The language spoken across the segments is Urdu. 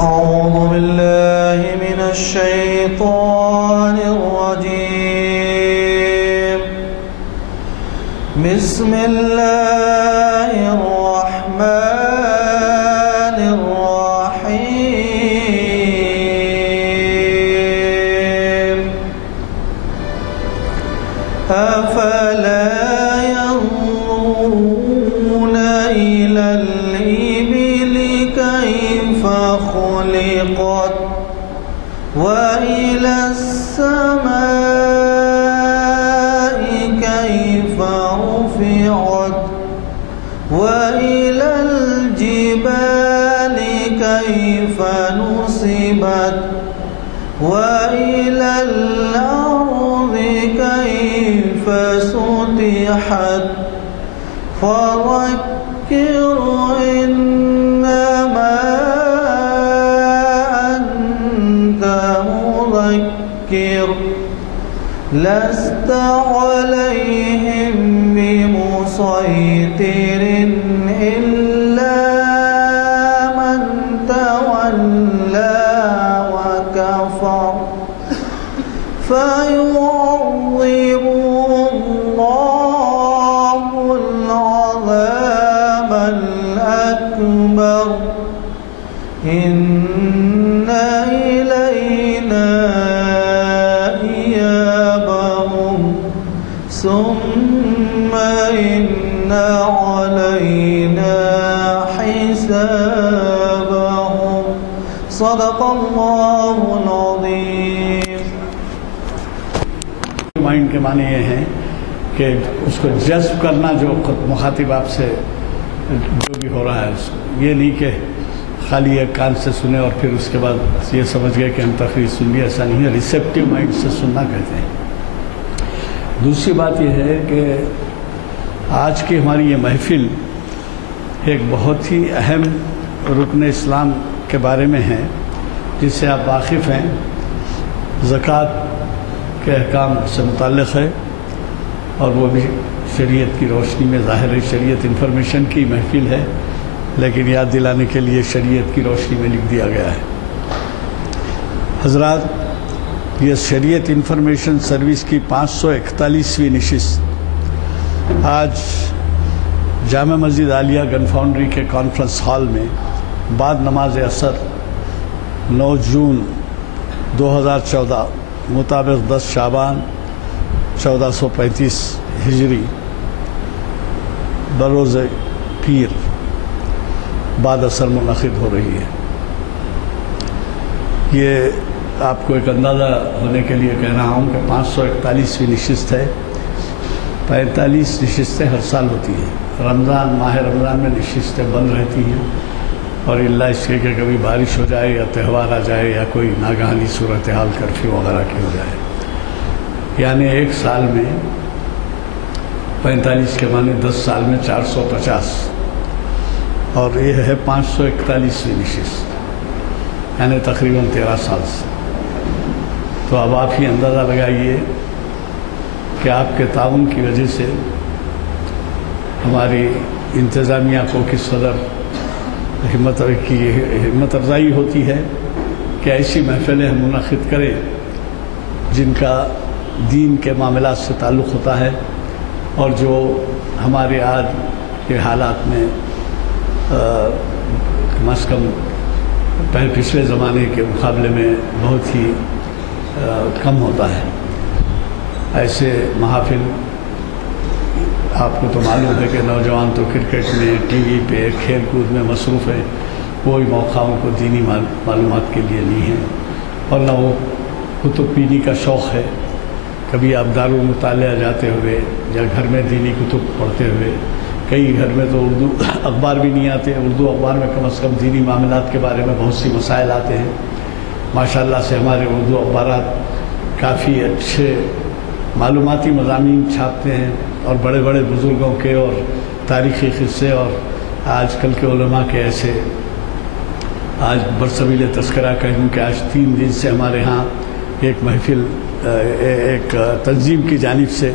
أعوذ بالله من الشيطان الرجيم. بسم الله الرحمن الرحيم. أفلا ينظرون إلى الإبل كيف خلقت وإلى السماء كيف رفعت وإلى الجبال كيف نصبت وإلى الأرض كيف سطحت فذكر إنما أنت مذكر لست عليهم بمسيطر إلا من تولى وكفر فيعذبه الله العذاب الأكبر إن إلينا إيابهم ثم إن علينا حسابهم. صدق الله العظيم. مائنڈ کے معنی یہ ہیں کہ اس کو جذب کرنا جو مخاطب آپ سے جو بھی ہو رہا ہے اس کو یہ نہیں کہ خالی ایک کان سے سنے اور پھر اس کے بعد یہ سمجھ گئے کہ ہم تقریر سن لی، ایسا نہیں ہے. ریسیپٹیو مائنڈ سے سننا کہتے ہیں. دوسری بات یہ ہے کہ آج کی ہماری یہ محفل ایک بہت ہی اہم رکن اسلام کے بارے میں ہے جس سے آپ واقف ہیں. زکوٰۃ کے احکام سے متعلق ہے اور وہ بھی شریعت کی روشنی میں ظاہر ہے. شریعت انفارمیشن کی محفل ہے لیکن یاد دلانے کے لیے شریعت کی روشنی میں لکھ دیا گیا ہے. حضرات، یہ شریعت انفارمیشن سروس کی 541ویں نشست آج جامع مسجد عالیہ گن فاؤنڈری کے کانفرنس ہال میں بعد نماز عصر 9 جون 2014 مطابق 10 شعبان 1435 ہجری بروز پیر بعد اثر منعقد ہو رہی ہے. یہ آپ کو ایک اندازہ ہونے کے لیے کہہ رہا ہوں کہ 541ویں نشست ہے. 45 نشستیں ہر سال ہوتی ہیں. رمضان ماہ رمضان میں نشستیں بند رہتی ہیں اور اللہ اس کے کہ کبھی بارش ہو جائے یا تہوار آ جائے یا کوئی ناگہانی صورتحال کرفیو وغیرہ کی ہو جائے. یعنی ایک سال میں 45 کے معنی 10 سال میں 450 اور یہ ہے 541ویں نشست یعنی تقریباً 13 سال سے. تو اب آپ ہی اندازہ لگائیے کہ آپ کے تعاون کی وجہ سے ہماری انتظامیہ کو کس قدر ہمت افزائی ہوتی ہے کہ ایسی محفلیں ہم منعقد کریں جن کا دین کے معاملات سے تعلق ہوتا ہے اور جو ہمارے آج کے حالات میں کم از کم پچھلے زمانے کے مقابلے میں بہت ہی کم ہوتا ہے. ایسے محافل آپ کو تو معلوم ہے کہ نوجوان تو کرکٹ میں ٹی وی پہ کھیل کود میں مصروف ہے. کوئی موقع ان کو دینی معلومات کے لیے نہیں ہے اور نہ وہ کتب پینی کا شوق ہے. کبھی آپ دارالمطالعہ جاتے ہوئے یا گھر میں دینی کتب پڑھتے ہوئے، کئی گھر میں تو اردو اخبار بھی نہیں آتے. اردو اخبار میں کم از کم دینی معاملات کے بارے میں بہت سی مسائل آتے ہیں. ماشاءاللہ سے ہمارے اردو اخبارات کافی اچھے معلوماتی مضامین چھاپتے ہیں اور بڑے بڑے بزرگوں کے اور تاریخی قصے اور آج کل کے علماء کے ایسے آج برسبیل تذکرہ کہوں کہ آج 3 دن سے ہمارے ہاں ایک محفل ایک تنظیم کی جانب سے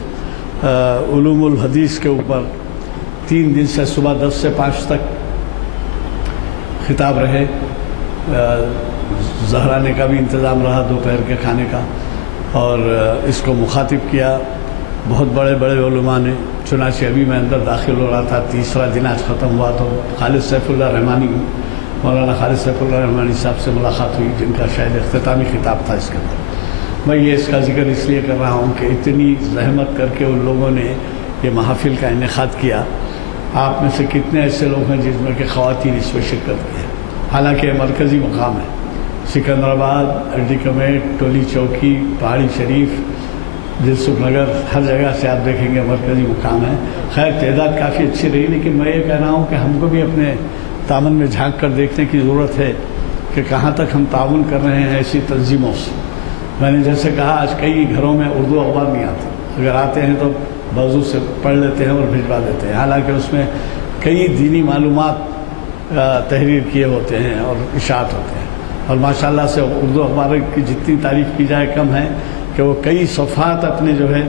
علوم الحدیث کے اوپر 3 دن سے صبح 10 سے 5 تک خطاب رہے زہرانے کا بھی انتظام رہا دوپہر کے کھانے کا، اور اس کو مخاطب کیا بہت بڑے بڑے علماء نے۔ چنانچہ ابھی میں اندر داخل ہو رہا تھا، تیسرا دن آج ختم ہوا تو خالد سیف اللہ رحمانی، مولانا خالد سیف اللہ رحمانی صاحب سے ملاقات ہوئی، جن کا شاید اختتامی خطاب تھا اس کے اندر۔ میں یہ اس کا ذکر اس لیے کر رہا ہوں کہ اتنی زحمت کر کے ان لوگوں نے یہ محافل کا انعقاد کیا۔ آپ میں سے کتنے ایسے لوگ ہیں جس میں کہ خواتین اس میں شرکت کی ہیں؟ حالانکہ یہ مرکزی مقام ہے، سکندرآباد، ایڈی کمیٹ، ٹولی چوکی، پہاڑی شریف، دلسکھ نگر، ہر جگہ سے آپ دیکھیں گے مرکزی مقام ہے۔ خیر تعداد کافی اچھی رہی، لیکن میں یہ کہہ رہا ہوں کہ ہم کو بھی اپنے تعاون میں جھانک کر دیکھنے کی ضرورت ہے کہ کہاں تک ہم تعاون کر رہے ہیں ایسی تنظیموں سے۔ میں نے جیسے کہا آج کئی گھروں میں اردو اخبار نہیں آتے، اگر آتے ہیں تو بازو سے پڑھ لیتے ہیں اور بھجوا دیتے ہیں، حالانکہ اس میں کئی دینی معلومات تحریر کیے ہوتے ہیں اور اشاعت ہوتے ہیں، اور ماشاءاللہ سے اردو اخبار کی جتنی تعریف کی جائے کم ہے کہ وہ کئی صفحات اپنے جو ہے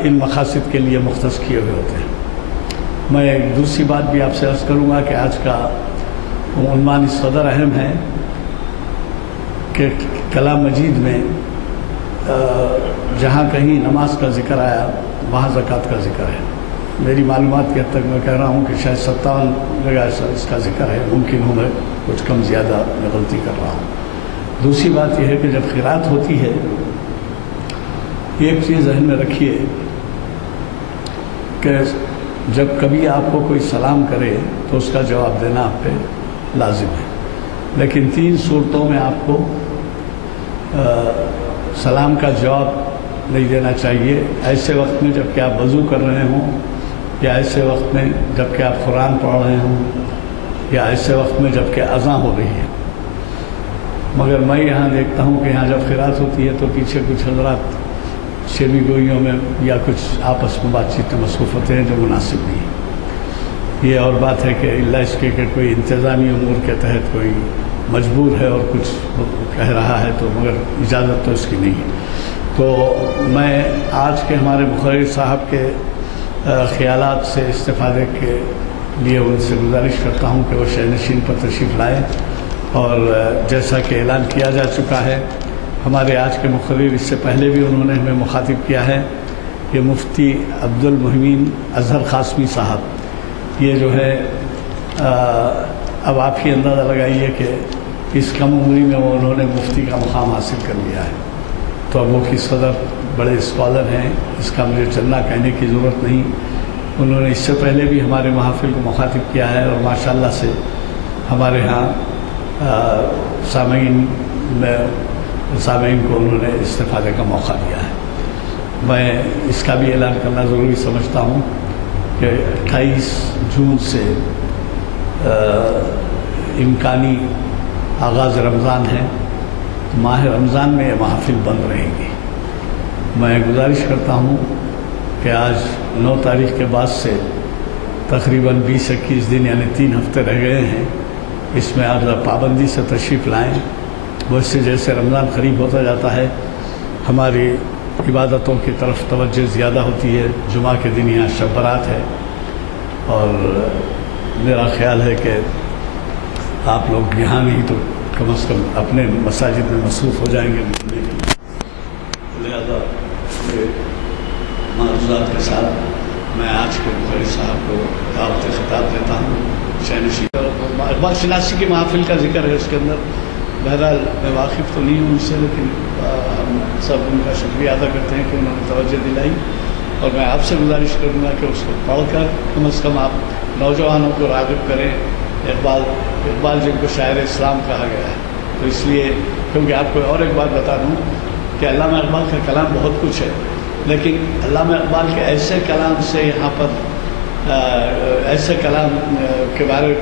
ان مقاصد کے لیے مختص کیے ہوئے ہوتے ہیں۔ میں ایک دوسری بات بھی آپ سے عرض کروں گا کہ آج کا عنوان اس قدر اہم ہے کہ کلام مجید میں جہاں کہیں نماز کا ذکر آیا وہاں زکوٰۃ کا ذکر ہے۔ میری معلومات کی حد تک میں کہہ رہا ہوں کہ شاید 57 جگہ اس کا ذکر ہے، ممکن ہو میں کچھ کم زیادہ میں غلطی کر رہا ہوں۔ دوسری بات یہ ہے کہ جب قرات ہوتی ہے ایک چیز ذہن میں رکھیے کہ جب کبھی آپ کو کوئی سلام کرے تو اس کا جواب دینا آپ پہ لازم ہے، لیکن 3 صورتوں میں آپ کو سلام کا جواب نہیں دینا چاہیے۔ ایسے وقت میں جب کہ آپ وضو کر رہے ہوں، یا ایسے وقت میں جب کہ آپ قرآن پڑھ رہے ہوں، یا ایسے وقت میں جب کہ اذان ہو رہی ہے۔ مگر میں یہاں دیکھتا ہوں کہ یہاں جب قرات ہوتی ہے تو پیچھے کچھ حضرات شیوی گوئیوں میں یا کچھ آپس میں بات چیت میں مصروف ہوتے ہیں جو مناسب نہیں ہے۔ یہ اور بات ہے کہ اللہ اس کے کہ کوئی انتظامی امور کے تحت کوئی مجبور ہے اور کچھ کہہ رہا ہے تو مگر اجازت تو اس کی نہیں ہے۔ تو میں آج کے ہمارے مقرر صاحب کے خیالات سے استفادے کے لیے ان سے گزارش کرتا ہوں کہ وہ شہ نشین پر تشریف لائیں، اور جیسا کہ اعلان کیا جا چکا ہے ہمارے آج کے مقرر، اس سے پہلے بھی انہوں نے ہمیں مخاطب کیا ہے، یہ مفتی عبد المحمین اظہر قاسمی صاحب، یہ جو ہے اب آپ ہی اندازہ لگائیے کہ اس کم عمری میں انہوں نے مفتی کا مقام حاصل کر لیا ہے، تو اب وہ کس قدر بڑے اسکالر ہیں اس کا مجھے چلنا کہنے کی ضرورت نہیں۔ انہوں نے اس سے پہلے بھی ہمارے محافل کو مخاطب کیا ہے، اور ماشاءاللہ سے ہمارے ہاں سامعین کو انہوں نے استفادے کا موقع دیا ہے۔ میں اس کا بھی اعلان کرنا ضروری سمجھتا ہوں کہ 28 جون سے امکانی آغاز رمضان ہے، ماہ رمضان میں یہ محافل بند رہے گی۔ میں گزارش کرتا ہوں کہ آج 9 تاریخ کے بعد سے تقریباً 20-21 دن یعنی 3 ہفتے رہ گئے ہیں، اس میں آپ پابندی سے تشریف لائیں۔ اس سے جیسے رمضان قریب ہوتا جاتا ہے ہماری عبادتوں کی طرف توجہ زیادہ ہوتی ہے۔ جمعہ کے دن یہاں شب برات ہے، اور میرا خیال ہے کہ آپ لوگ یہاں نہیں تو کم از کم اپنے مساجد میں مصروف ہو جائیں گے، لہذا معروضات کے ساتھ میں آج کے مقرر صاحب کو دعوت خطاب دیتا ہوں۔ اقبال شناسی کی محافل کا ذکر ہے اس کے اندر، بہرحال میں واقف تو نہیں ہوں اس سے، لیکن ہم سب ان کا شکریہ ادا کرتے ہیں کہ انہوں نے توجہ دلائی، اور میں آپ سے گزارش کروں گا کہ اس کو پڑھ کر کم از کم آپ نوجوانوں کو راغب کریں۔ اقبال جن کو شاعر اسلام کہا گیا ہے، تو اس لیے کیونکہ آپ کو اور ایک بات بتا دوں کہ علامہ اقبال کا کلام بہت کچھ ہے، لیکن علامہ اقبال کے ایسے کلام سے یہاں پر ایسے کلام کے بارے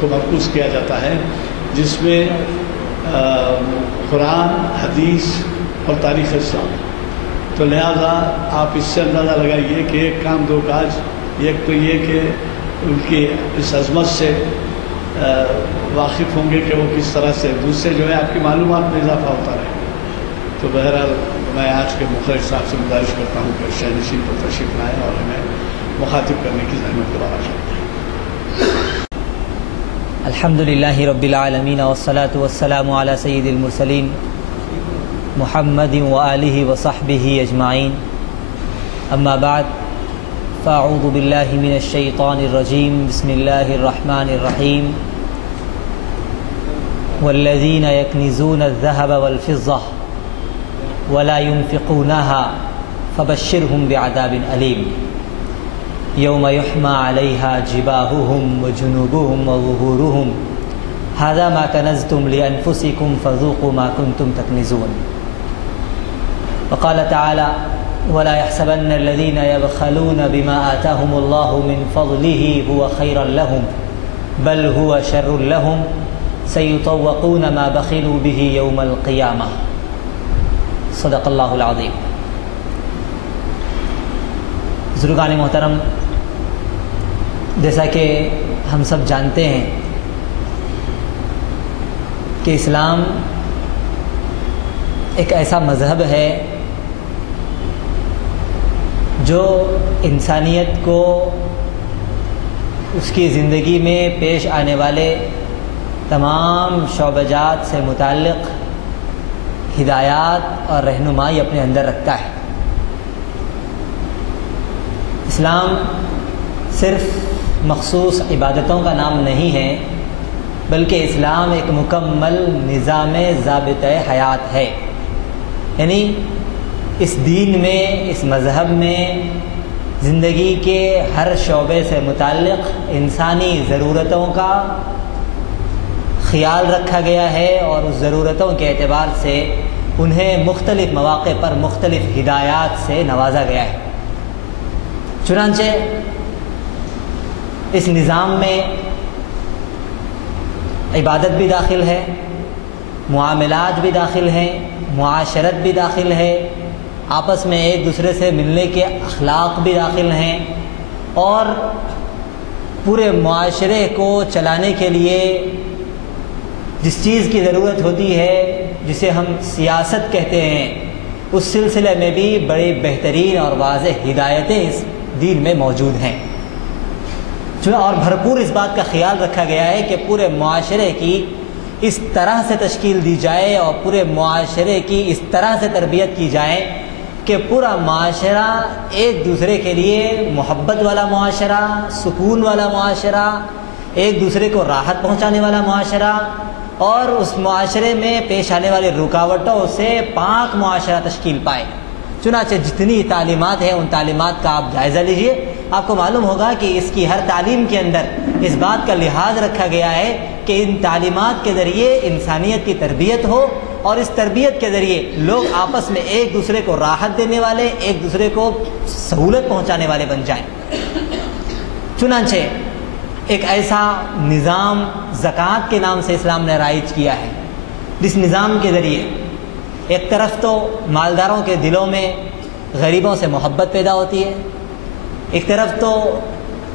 کو مرکوز کیا جاتا ہے جس میں قرآن، حدیث اور تاریخ اسلام، تو لہذا آپ اس سے اندازہ لگائیے کہ ایک کام دو کاج، ایک تو یہ کہ ان کی اس عظمت سے واقف ہوں گے کہ وہ کس طرح سے، دوسرے جو ہے آپ کی معلومات میں اضافہ ہوتا رہے۔ تو بہرحال میں آج کے مقرر صاحب سے گزارش کرتا ہوں کہ شہ نشین پر تشریف لائیں اور ہمیں مخاطب کرنے کی زحمت دوبارہ کرتے ہیں۔ الحمد للہ رب العالمین والصلاة والسلام علی سید المرسلین محمد وآلہ وصحبہ اجمعین، اما بعد فاعوذ باللہ من الشیطان الرجیم، بسم اللہ الرحمن الرحیم۔ والذین یکنزون الذہب والفضہ ولا ينفقونها فبشرهم بعذاب علیم، یوم یحمى علیہا جباہہم وجنوبہم وظہورہم ھذا ما کنزتم لانفسکم فذوقوا ما کنتم تکنزون۔ وقال تعالی ولا يحسبن الذين يبخلون بما آتاهم الله من فضله هو خيرا لهم بل هو شر لهم سيطوقون ما بخلوا به يوم القيامة۔ صدق اللہ العظیم۔ بزرگان محترم، جیسا کہ ہم سب جانتے ہیں کہ اسلام ایک ایسا مذہب ہے جو انسانیت کو اس کی زندگی میں پیش آنے والے تمام شعبہ جات سے متعلق ہدایات اور رہنمائی اپنے اندر رکھتا ہے۔ اسلام صرف مخصوص عبادتوں کا نام نہیں ہے، بلکہ اسلام ایک مکمل نظام ضابطۂ حیات ہے۔ یعنی اس دین میں، اس مذہب میں زندگی کے ہر شعبے سے متعلق انسانی ضرورتوں کا خیال رکھا گیا ہے، اور اس ضرورتوں کے اعتبار سے انہیں مختلف مواقع پر مختلف ہدایات سے نوازا گیا ہے۔ چنانچہ اس نظام میں عبادت بھی داخل ہے، معاملات بھی داخل ہیں، معاشرت بھی داخل ہے، آپس میں ایک دوسرے سے ملنے کے اخلاق بھی داخل ہیں، اور پورے معاشرے کو چلانے کے لیے جس چیز کی ضرورت ہوتی ہے، جسے ہم سیاست کہتے ہیں، اس سلسلے میں بھی بڑی بہترین اور واضح ہدایتیں اس دین میں موجود ہیں، اور بھرپور اس بات کا خیال رکھا گیا ہے کہ پورے معاشرے کی اس طرح سے تشکیل دی جائے اور پورے معاشرے کی اس طرح سے تربیت کی جائے کہ پورا معاشرہ ایک دوسرے کے لیے محبت والا معاشرہ، سکون والا معاشرہ، ایک دوسرے کو راحت پہنچانے والا معاشرہ، اور اس معاشرے میں پیش آنے والی رکاوٹوں سے پاک معاشرہ تشکیل پائے۔ چنانچہ جتنی تعلیمات ہیں ان تعلیمات کا آپ جائزہ لیجئے، آپ کو معلوم ہوگا کہ اس کی ہر تعلیم کے اندر اس بات کا لحاظ رکھا گیا ہے کہ ان تعلیمات کے ذریعے انسانیت کی تربیت ہو، اور اس تربیت کے ذریعے لوگ آپس میں ایک دوسرے کو راحت دینے والے، ایک دوسرے کو سہولت پہنچانے والے بن جائیں۔ چنانچہ ایک ایسا نظام زکوٰۃ کے نام سے اسلام نے رائج کیا ہے، جس نظام کے ذریعے ایک طرف تو مالداروں کے دلوں میں غریبوں سے محبت پیدا ہوتی ہے، ایک طرف تو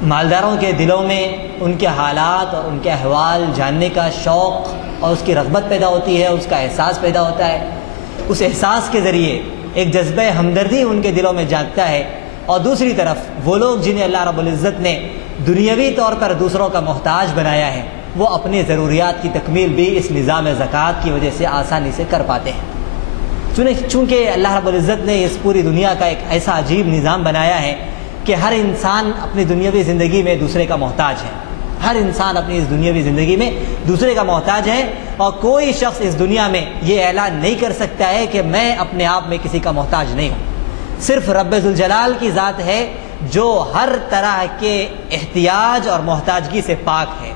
مالداروں کے دلوں میں ان کے حالات اور ان کے احوال جاننے کا شوق اور اس کی رغبت پیدا ہوتی ہے، اس کا احساس پیدا ہوتا ہے۔ اس احساس کے ذریعے ایک جذبہ ہمدردی ان کے دلوں میں جاگتا ہے، اور دوسری طرف وہ لوگ جنہیں اللہ رب العزت نے دنیاوی طور پر دوسروں کا محتاج بنایا ہے، وہ اپنی ضروریات کی تکمیل بھی اس نظام زکوٰۃ کی وجہ سے آسانی سے کر پاتے ہیں۔ چونکہ اللہ رب العزت نے اس پوری دنیا کا ایک ایسا عجیب نظام بنایا ہے کہ ہر انسان اپنی دنیاوی زندگی میں دوسرے کا محتاج ہے، ہر انسان اپنی اس دنیاوی زندگی میں دوسرے کا محتاج ہے، اور کوئی شخص اس دنیا میں یہ اعلان نہیں کر سکتا ہے کہ میں اپنے آپ میں کسی کا محتاج نہیں ہوں۔ صرف رب ذوالجلال کی ذات ہے جو ہر طرح کے احتیاج اور محتاجگی سے پاک ہے۔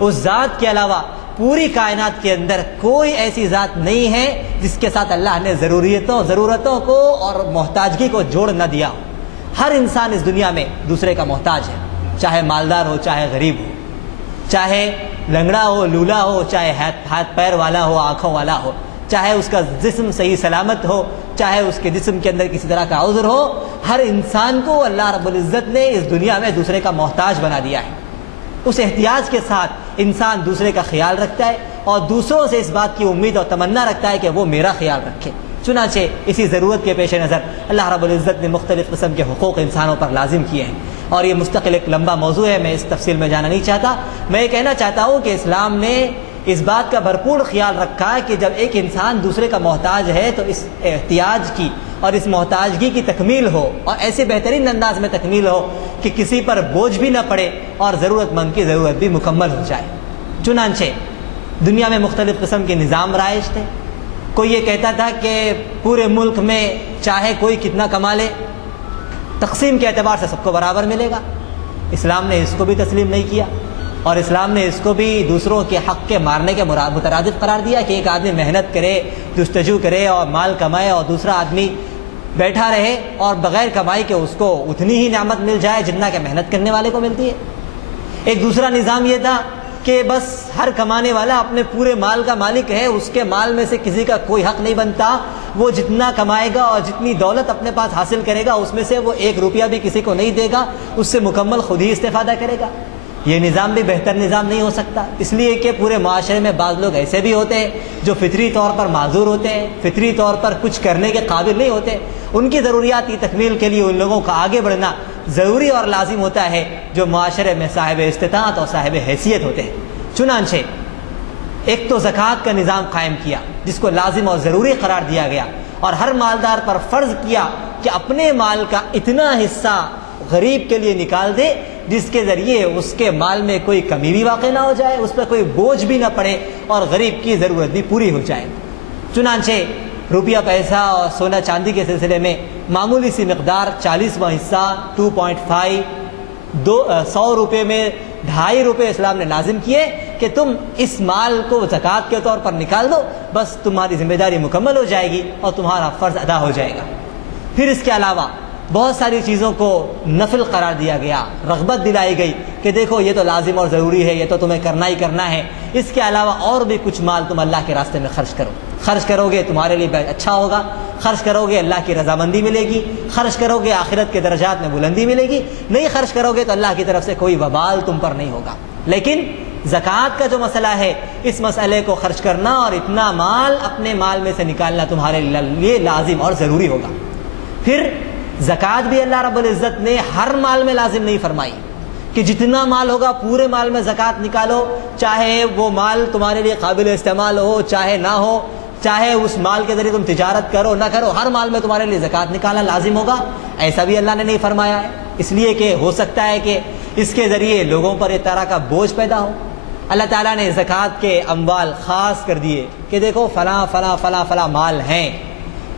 اس ذات کے علاوہ پوری کائنات کے اندر کوئی ایسی ذات نہیں ہے جس کے ساتھ اللہ نے ضرورتوں کو اور محتاجگی کو جوڑ نہ دیا ہو۔ ہر انسان اس دنیا میں دوسرے کا محتاج ہے، چاہے مالدار ہو، چاہے غریب ہو، چاہے لنگڑا ہو، لولا ہو، چاہے ہاتھ پیر والا ہو، آنکھوں والا ہو، چاہے اس کا جسم صحیح سلامت ہو، چاہے اس کے جسم کے اندر کسی طرح کا عذر ہو، ہر انسان کو اللہ رب العزت نے اس دنیا میں دوسرے کا محتاج بنا دیا ہے۔ اس احتیاج کے ساتھ انسان دوسرے کا خیال رکھتا ہے، اور دوسروں سے اس بات کی امید اور تمنا رکھتا ہے کہ وہ میرا خیال رکھے۔ چنانچہ اسی ضرورت کے پیش نظر اللہ رب العزت نے مختلف قسم کے حقوق انسانوں پر لازم کیے ہیں۔ اور یہ مستقل ایک لمبا موضوع ہے، میں اس تفصیل میں جانا نہیں چاہتا۔ میں یہ کہنا چاہتا ہوں کہ اسلام نے اس بات کا بھرپور خیال رکھا ہے کہ جب ایک انسان دوسرے کا محتاج ہے تو اس احتیاج کی اور اس محتاجگی کی تکمیل ہو، اور ایسے بہترین انداز میں تکمیل ہو کہ کسی پر بوجھ بھی نہ پڑے اور ضرورت مند کی ضرورت بھی مکمل ہو جائے۔ چنانچہ دنیا میں مختلف قسم کے نظام رائج تھے۔ کوئی یہ کہتا تھا کہ پورے ملک میں چاہے کوئی کتنا کما لے، تقسیم کے اعتبار سے سب کو برابر ملے گا۔ اسلام نے اس کو بھی تسلیم نہیں کیا، اور اسلام نے اس کو بھی دوسروں کے حق کے مارنے کے مترادف قرار دیا کہ ایک آدمی محنت کرے، جستجو کرے اور مال کمائے، اور دوسرا آدمی بیٹھا رہے اور بغیر کمائی کے اس کو اتنی ہی نعمت مل جائے جتنا کہ محنت کرنے والے کو ملتی ہے۔ ایک دوسرا نظام یہ تھا کہ بس ہر کمانے والا اپنے پورے مال کا مالک ہے، اس کے مال میں سے کسی کا کوئی حق نہیں بنتا، وہ جتنا کمائے گا اور جتنی دولت اپنے پاس حاصل کرے گا اس میں سے وہ 1 روپیہ بھی کسی کو نہیں دے گا، اس سے مکمل خود ہی استفادہ کرے گا۔ یہ نظام بھی بہتر نظام نہیں ہو سکتا، اس لیے کہ پورے معاشرے میں بعض لوگ ایسے بھی ہوتے ہیں جو فطری طور پر معذور ہوتے ہیں، فطری طور پر کچھ کرنے کے قابل نہیں ہوتے۔ ان کی ضروریات کی تکمیل کے لیے ان لوگوں کا آگے بڑھنا ضروری اور لازم ہوتا ہے جو معاشرے میں صاحب استطاعت اور صاحب حیثیت ہوتے ہیں۔ چنانچہ ایک تو زکوٰۃ کا نظام قائم کیا جس کو لازم اور ضروری قرار دیا گیا، اور ہر مالدار پر فرض کیا کہ اپنے مال کا اتنا حصہ غریب کے لیے نکال دے جس کے ذریعے اس کے مال میں کوئی کمی بھی واقع نہ ہو جائے، اس پر کوئی بوجھ بھی نہ پڑے اور غریب کی ضرورت بھی پوری ہو جائے۔ چنانچہ روپیہ پیسہ اور سونا چاندی کے سلسلے میں معمولی سی مقدار 40واں حصہ 2.5 100 روپے میں 2.5 روپے اسلام نے لازم کیے کہ تم اس مال کو زکوٰۃ کے طور پر نکال دو، بس تمہاری ذمہ داری مکمل ہو جائے گی اور تمہارا فرض ادا ہو جائے گا۔ پھر اس کے علاوہ بہت ساری چیزوں کو نفل قرار دیا گیا، رغبت دلائی گئی کہ دیکھو یہ تو لازم اور ضروری ہے، یہ تو تمہیں کرنا ہی کرنا ہے، اس کے علاوہ اور بھی کچھ مال تم اللہ کے راستے میں خرچ کرو گے تمہارے لیے اچھا ہوگا، خرچ کرو گے اللہ کی رضامندی ملے گی، خرچ کرو گے آخرت کے درجات میں بلندی ملے گی، نہیں خرچ کرو گے تو اللہ کی طرف سے کوئی وبال تم پر نہیں ہوگا۔ لیکن زکوٰۃ کا جو مسئلہ ہے، اس مسئلے کو خرچ کرنا اور اتنا مال اپنے مال میں سے نکالنا تمہارے لیے لازم اور ضروری ہوگا۔ پھر زکوٰۃ بھی اللہ رب العزت نے ہر مال میں لازم نہیں فرمائی کہ جتنا مال ہوگا پورے مال میں زکوٰۃ نکالو، چاہے وہ مال تمہارے لیے قابل استعمال ہو چاہے نہ ہو، چاہے اس مال کے ذریعے تم تجارت کرو نہ کرو، ہر مال میں تمہارے لیے زکوٰۃ نکالنا لازم ہوگا، ایسا بھی اللہ نے نہیں فرمایا ہے، اس لیے کہ ہو سکتا ہے کہ اس کے ذریعے لوگوں پر ایک طرح کا بوجھ پیدا ہو۔ اللہ تعالیٰ نے زکوٰۃ کے اموال خاص کر دیے کہ دیکھو فلاں فلاں فلاں فلاں مال ہیں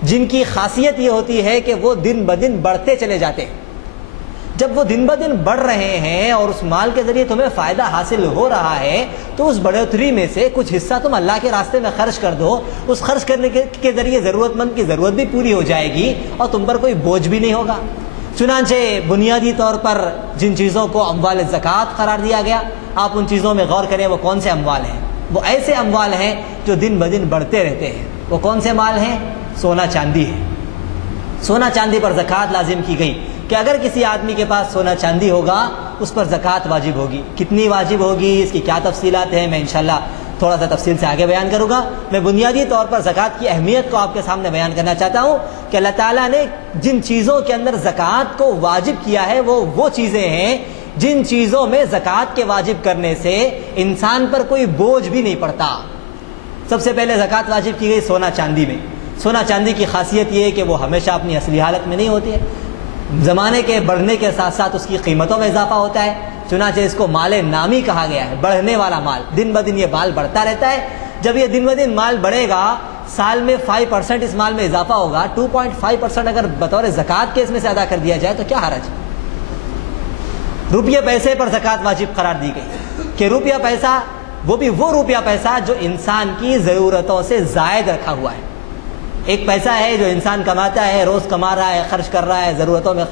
جن کی خاصیت یہ ہوتی ہے کہ وہ دن بدن بڑھتے چلے جاتے ہیں۔ جب وہ دن بدن بڑھ رہے ہیں اور اس مال کے ذریعے تمہیں فائدہ حاصل ہو رہا ہے تو اس بڑھوتری میں سے کچھ حصہ تم اللہ کے راستے میں خرچ کر دو، اس خرچ کرنے کے ذریعے ضرورت مند کی ضرورت بھی پوری ہو جائے گی اور تم پر کوئی بوجھ بھی نہیں ہوگا۔ چنانچہ بنیادی طور پر جن چیزوں کو اموال زکوٰۃ قرار دیا گیا، آپ ان چیزوں میں غور کریں وہ کون سے اموال ہیں؟ وہ ایسے اموال ہیں جو دن بدن بڑھتے رہتے ہیں۔ وہ کون سے مال ہیں؟ سونا چاندی ہے۔ سونا چاندی پر زکوٰۃ لازم کی گئی کہ اگر کسی آدمی کے پاس سونا چاندی ہوگا اس پر زکوٰۃ واجب ہوگی۔ کتنی واجب ہوگی، اس کی کیا تفصیلات ہیں، میں انشاءاللہ تھوڑا سا تفصیل سے آگے بیان کروں گا۔ میں بنیادی طور پر زکوٰۃ کی اہمیت کو آپ کے سامنے بیان کرنا چاہتا ہوں کہ اللہ تعالیٰ نے جن چیزوں کے اندر زکوٰۃ کو واجب کیا ہے وہ چیزیں ہیں جن چیزوں میں زکوٰۃ کے واجب کرنے سے انسان پر کوئی بوجھ بھی نہیں پڑتا۔ سب سے پہلے زکوٰۃ واجب کی گئی سونا چاندی میں۔ سونا چاندی کی خاصیت یہ ہے کہ وہ ہمیشہ اپنی اصلی حالت میں نہیں ہوتی ہے، زمانے کے بڑھنے کے ساتھ ساتھ اس کی قیمتوں میں اضافہ ہوتا ہے، چنانچہ اس کو مال نامی کہا گیا ہے، بڑھنے والا مال۔ دن بدن یہ مال بڑھتا رہتا ہے، جب یہ دن بدن مال بڑھے گا سال میں 5% اس مال میں اضافہ ہوگا، 2.5% اگر بطور زکوٰۃ کے اس میں سے ادا کر دیا جائے تو کیا حرج؟ روپیہ پیسے پر زکوٰۃ واجب قرار دی گئی کہ روپیہ پیسہ وہ بھی وہ روپیہ پیسہ جو انسان کی ضرورتوں سے زائد رکھا ہوا ہے۔ ایک پیسہ ہے جو انسان کماتا ہے، روز کما رہا ہے، خرچ کر رہا ہے ضرورتوں میں،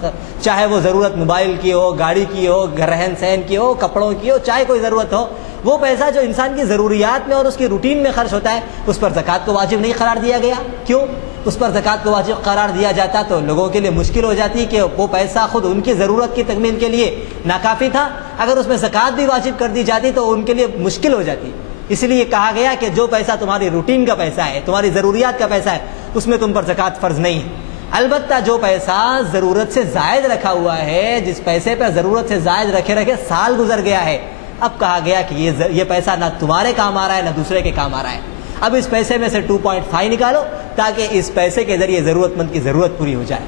چاہے وہ ضرورت موبائل کی ہو، گاڑی کی ہو، رہن سہن کی ہو، کپڑوں کی ہو، چاہے کوئی ضرورت ہو، وہ پیسہ جو انسان کی ضروریات میں اور اس کی روٹین میں خرچ ہوتا ہے اس پر زکوٰۃ کو واجب نہیں قرار دیا گیا۔ کیوں؟ اس پر زکوٰۃ کو واجب قرار دیا جاتا تو لوگوں کے لیے مشکل ہو جاتی کہ وہ پیسہ خود ان کی ضرورت کی تکمیل کے لیے ناکافی تھا، اگر اس میں زکوٰۃ بھی واجب کر دی جاتی تو ان کے لیے مشکل ہو جاتی۔ اس لیے کہا گیا کہ جو پیسہ تمہاری روٹین کا پیسہ ہے، تمہاری ضروریات کا پیسہ ہے، اس میں تم پر زکوٰۃ فرض نہیں ہے۔ البتہ جو پیسہ ضرورت سے زائد رکھا ہوا ہے، جس پیسے پہ ضرورت سے زائد رکھے سال گزر گیا ہے، اب کہا گیا کہ یہ پیسہ نہ تمہارے کام آ رہا ہے نہ دوسرے کے کام آ رہا ہے، اب اس پیسے میں سے 2.5 نکالو تاکہ اس پیسے کے ذریعے ضرورت مند کی ضرورت پوری ہو جائے۔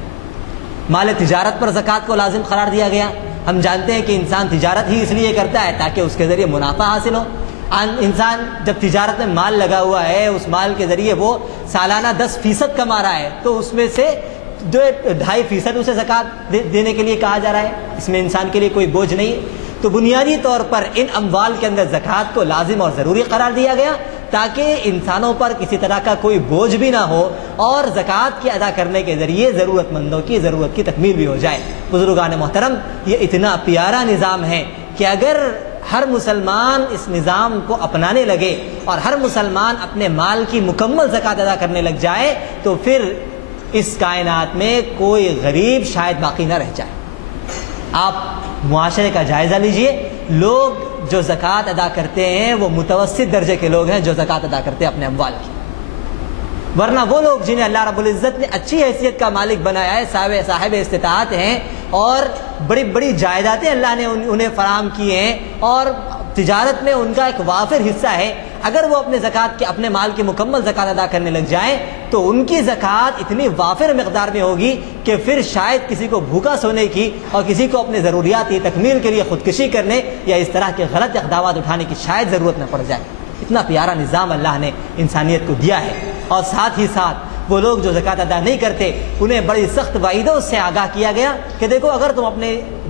مال تجارت پر زکوٰۃ کو لازم قرار دیا گیا۔ ہم جانتے ہیں کہ انسان تجارت ہی اس لیے کرتا ہے تاکہ اس کے ذریعے منافع حاصل ہو۔ انسان جب تجارت میں مال لگا ہوا ہے، اس مال کے ذریعے وہ سالانہ 10% کما رہا ہے، تو اس میں سے 2.5% اسے زکوٰۃ دینے کے لیے کہا جا رہا ہے۔ اس میں انسان کے لیے کوئی بوجھ نہیں ہے۔ تو بنیادی طور پر ان اموال کے اندر زکوٰۃ کو لازم اور ضروری قرار دیا گیا تاکہ انسانوں پر کسی طرح کا کوئی بوجھ بھی نہ ہو اور زکوٰۃ کی ادا کرنے کے ذریعے ضرورت مندوں کی ضرورت کی تکمیل بھی ہو جائے۔ بزرگان محترم، یہ اتنا پیارا نظام ہے کہ اگر ہر مسلمان اس نظام کو اپنانے لگے اور ہر مسلمان اپنے مال کی مکمل زکوٰۃ ادا کرنے لگ جائے تو پھر اس کائنات میں کوئی غریب شاید باقی نہ رہ جائے۔ آپ معاشرے کا جائزہ لیجئے، لوگ جو زکوٰۃ ادا کرتے ہیں وہ متوسط درجے کے لوگ ہیں جو زکوٰۃ ادا کرتے ہیں اپنے اموال کی، ورنہ وہ لوگ جنہیں اللہ رب العزت نے اچھی حیثیت کا مالک بنایا ہے، صاحب استطاعت ہیں اور بڑی بڑی جائیدادیں اللہ نے انہیں فراہم کی ہیں اور تجارت میں ان کا ایک وافر حصہ ہے، اگر وہ اپنے مال کی مکمل زکوٰۃ ادا کرنے لگ جائیں تو ان کی زکوٰۃ اتنی وافر مقدار میں ہوگی کہ پھر شاید کسی کو بھوکا سونے کی اور کسی کو اپنے ضروریات کی تکمیل کے لیے خودکشی کرنے یا اس طرح کے غلط اقدامات اٹھانے کی شاید ضرورت نہ پڑ جائے۔ اتنا پیارا نظام اللہ نے انسانیت کو دیا ہے، اور ساتھ ہی ساتھ وہ لوگ جو زکوٰۃ ادا نہیں کرتے انہیں بڑی سخت وعیدوں سے آگاہ کیا گیا کہ دیکھو، اگر تم اپنے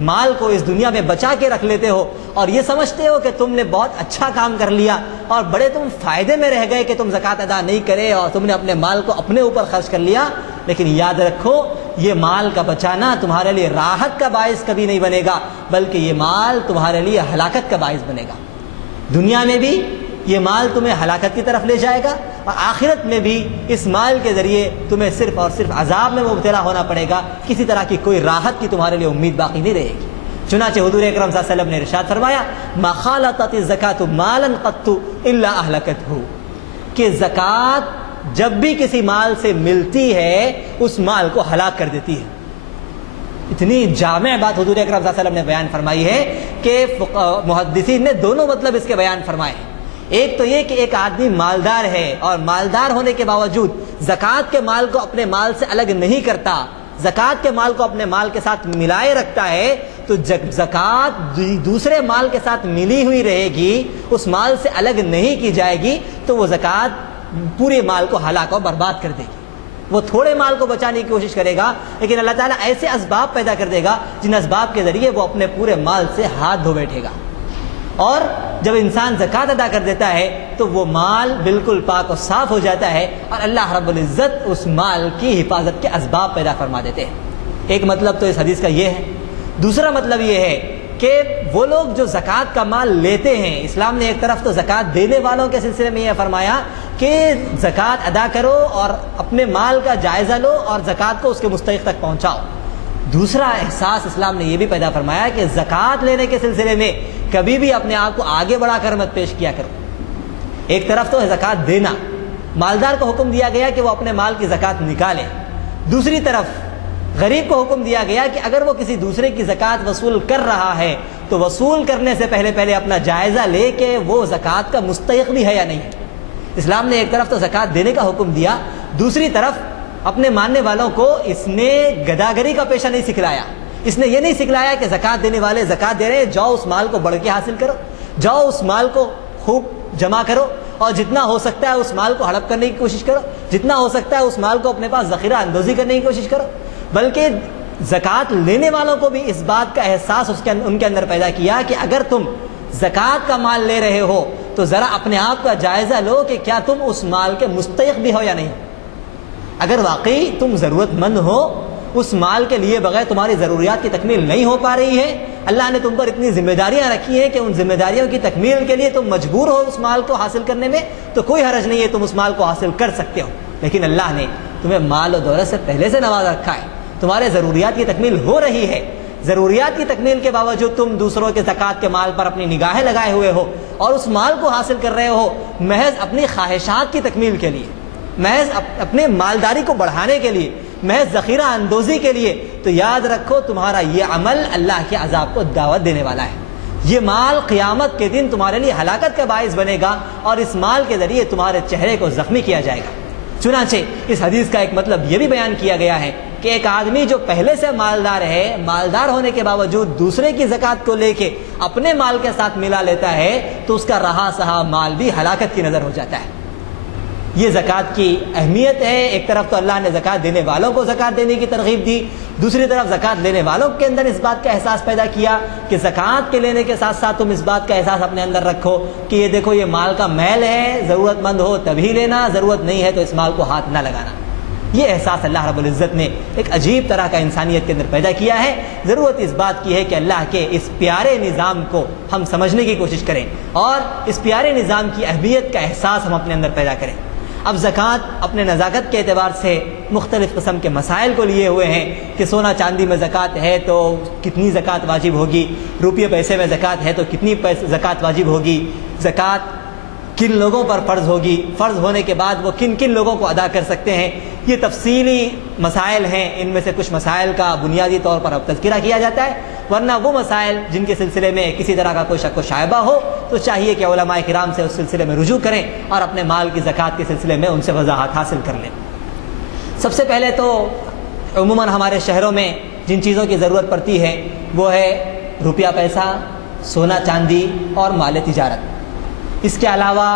مال کو اس دنیا میں بچا کے رکھ لیتے ہو اور یہ سمجھتے ہو کہ تم نے بہت اچھا کام کر لیا اور بڑے تم فائدے میں رہ گئے کہ تم زکوٰۃ ادا نہیں کرے اور تم نے اپنے مال کو اپنے اوپر خرچ کر لیا، لیکن یاد رکھو یہ مال کا بچانا تمہارے لیے راحت کا باعث کبھی نہیں بنے گا، بلکہ یہ مال تمہارے لیے ہلاکت کا باعث بنے گا۔ دنیا میں بھی یہ مال تمہیں ہلاکت کی طرف لے جائے گا اور آخرت میں بھی اس مال کے ذریعے تمہیں صرف اور صرف عذاب میں مبتلا ہونا پڑے گا، کسی طرح کی کوئی راحت کی تمہارے لیے امید باقی نہیں رہے گی۔ چنانچہ حضور اکرم صلی اللہ علیہ وسلم نے ارشاد فرمایا، ما خالطت الزکاۃ مالا قط الا اہلکتہ، کہ زکوٰۃ جب بھی کسی مال سے ملتی ہے اس مال کو ہلاک کر دیتی ہے۔ اتنی جامع بات حضور اکرم صلی اللہ علیہ وسلم نے بیان فرمائی ہے کہ محدثین نے دونوں مطلب اس کے بیان فرمائے ہیں۔ ایک تو یہ کہ ایک آدمی مالدار ہے اور مالدار ہونے کے باوجود زکوٰۃ کے مال کو اپنے مال سے الگ نہیں کرتا، زکوٰۃ کے مال کو اپنے مال کے ساتھ ملائے رکھتا ہے، تو زکوٰۃ دوسرے مال کے ساتھ ملی ہوئی رہے گی، اس مال سے الگ نہیں کی جائے گی، تو وہ زکوٰۃ پورے مال کو ہلاک اور برباد کر دے گی۔ وہ تھوڑے مال کو بچانے کی کوشش کرے گا، لیکن اللہ تعالیٰ ایسے اسباب پیدا کر دے گا جن اسباب کے ذریعے وہ اپنے پورے مال سے ہاتھ دھو بیٹھے گا، اور جب انسان زکوٰۃ ادا کر دیتا ہے تو وہ مال بالکل پاک و صاف ہو جاتا ہے اور اللہ رب العزت اس مال کی حفاظت کے اسباب پیدا فرما دیتے ہیں۔ ایک مطلب تو اس حدیث کا یہ ہے۔ دوسرا مطلب یہ ہے کہ وہ لوگ جو زکوٰۃ کا مال لیتے ہیں، اسلام نے ایک طرف تو زکوٰۃ دینے والوں کے سلسلے میں یہ فرمایا کہ زکوٰۃ ادا کرو اور اپنے مال کا جائزہ لو اور زکوٰۃ کو اس کے مستحق تک پہنچاؤ۔ دوسرا احساس اسلام نے یہ بھی پیدا فرمایا کہ زکوٰۃ لینے کے سلسلے میں کبھی بھی اپنے آپ کو آگے بڑھا کر مت پیش کیا کرو۔ ایک طرف تو ہے زکوٰۃ دینا، مالدار کو حکم دیا گیا کہ وہ اپنے مال کی زکوٰۃ نکالے، دوسری طرف غریب کو حکم دیا گیا کہ اگر وہ کسی دوسرے کی زکوٰۃ وصول کر رہا ہے تو وصول کرنے سے پہلے اپنا جائزہ لے کہ وہ زکوٰۃ کا مستحق بھی ہے یا نہیں۔ اسلام نے ایک طرف تو زکوٰۃ دینے کا حکم دیا، دوسری طرف اپنے ماننے والوں کو اس نے گداگری کا پیشہ نہیں سکھلایا۔ اس نے یہ نہیں سکھلایا کہ زکوٰۃ دینے والے زکوٰۃ دے رہے ہیں، جاؤ اس مال کو بڑھ کے حاصل کرو، جاؤ اس مال کو خوب جمع کرو اور جتنا ہو سکتا ہے اس مال کو ہڑپ کرنے کی کوشش کرو، جتنا ہو سکتا ہے اس مال کو اپنے پاس ذخیرہ اندوزی کرنے کی کوشش کرو، بلکہ زکوٰۃ لینے والوں کو بھی اس بات کا احساس ان کے اندر پیدا کیا کہ اگر تم زکوٰۃ کا مال لے رہے ہو تو ذرا اپنے آپ کا جائزہ لو کہ کیا تم اس مال کے مستحق بھی ہو یا نہیں۔ اگر واقعی تم ضرورت مند ہو، اس مال کے لیے بغیر تمہاری ضروریات کی تکمیل نہیں ہو پا رہی ہے، اللہ نے تم پر اتنی ذمہ داریاں رکھی ہیں کہ ان ذمہ داریوں کی تکمیل کے لیے تم مجبور ہو اس مال کو حاصل کرنے میں، تو کوئی حرج نہیں ہے، تم اس مال کو حاصل کر سکتے ہو۔ لیکن اللہ نے تمہیں مال و دولت سے پہلے سے نواز رکھا ہے، تمہارے ضروریات کی تکمیل ہو رہی ہے، ضروریات کی تکمیل کے باوجود تم دوسروں کے زکوٰۃ کے مال پر اپنی نگاہیں لگائے ہوئے ہو اور اس مال کو حاصل کر رہے ہو محض اپنی خواہشات کی تکمیل کے لیے، محض اپنے مالداری کو بڑھانے کے لیے، محض ذخیرہ اندوزی کے لیے، تو یاد رکھو تمہارا یہ عمل اللہ کے عذاب کو دعوت دینے والا ہے۔ یہ مال قیامت کے دن تمہارے لیے ہلاکت کا باعث بنے گا، اور اس مال کے ذریعے تمہارے چہرے کو زخمی کیا جائے گا۔ چنانچہ اس حدیث کا ایک مطلب یہ بھی بیان کیا گیا ہے کہ ایک آدمی جو پہلے سے مالدار ہے، مالدار ہونے کے باوجود دوسرے کی زکوٰۃ کو لے کے اپنے مال کے ساتھ ملا لیتا ہے تو اس کا رہا سہا مال بھی ہلاکت کی نظر ہو جاتا ہے۔ یہ زکوٰۃ کی اہمیت ہے۔ ایک طرف تو اللہ نے زکوٰۃ دینے والوں کو زکوٰۃ دینے کی ترغیب دی، دوسری طرف زکوٰۃ لینے والوں کے اندر اس بات کا احساس پیدا کیا کہ زکوٰۃ کے لینے کے ساتھ ساتھ تم اس بات کا احساس اپنے اندر رکھو کہ یہ دیکھو یہ مال کا میل ہے، ضرورت مند ہو تبھی لینا، ضرورت نہیں ہے تو اس مال کو ہاتھ نہ لگانا۔ یہ احساس اللہ رب العزت نے ایک عجیب طرح کا انسانیت کے اندر پیدا کیا ہے۔ ضرورت اس بات کی ہے کہ اللہ کے اس پیارے نظام کو ہم سمجھنے کی کوشش کریں اور اس پیارے نظام کی اہمیت کا احساس ہم اپنے اندر پیدا کریں۔ اب زکوٰۃ اپنے نزاکت کے اعتبار سے مختلف قسم کے مسائل کو لیے ہوئے ہیں کہ سونا چاندی میں زکوٰۃ ہے تو کتنی زکوٰۃ واجب ہوگی، روپیے پیسے میں زکوٰۃ ہے تو کتنی زکوٰۃ واجب ہوگی، زکوٰۃ کن لوگوں پر فرض ہوگی، فرض ہونے کے بعد وہ کن کن لوگوں کو ادا کر سکتے ہیں۔ یہ تفصیلی مسائل ہیں، ان میں سے کچھ مسائل کا بنیادی طور پر اب تذکرہ کیا جاتا ہے، ورنہ وہ مسائل جن کے سلسلے میں کسی طرح کا کوئی شک و شائبہ ہو تو چاہیے کہ علماء کرام سے اس سلسلے میں رجوع کریں اور اپنے مال کی زکوٰۃ کے سلسلے میں ان سے وضاحت حاصل کر لیں۔ سب سے پہلے تو عموماً ہمارے شہروں میں جن چیزوں کی ضرورت پڑتی ہے وہ ہے روپیہ پیسہ، سونا چاندی اور مال تجارت۔ اس کے علاوہ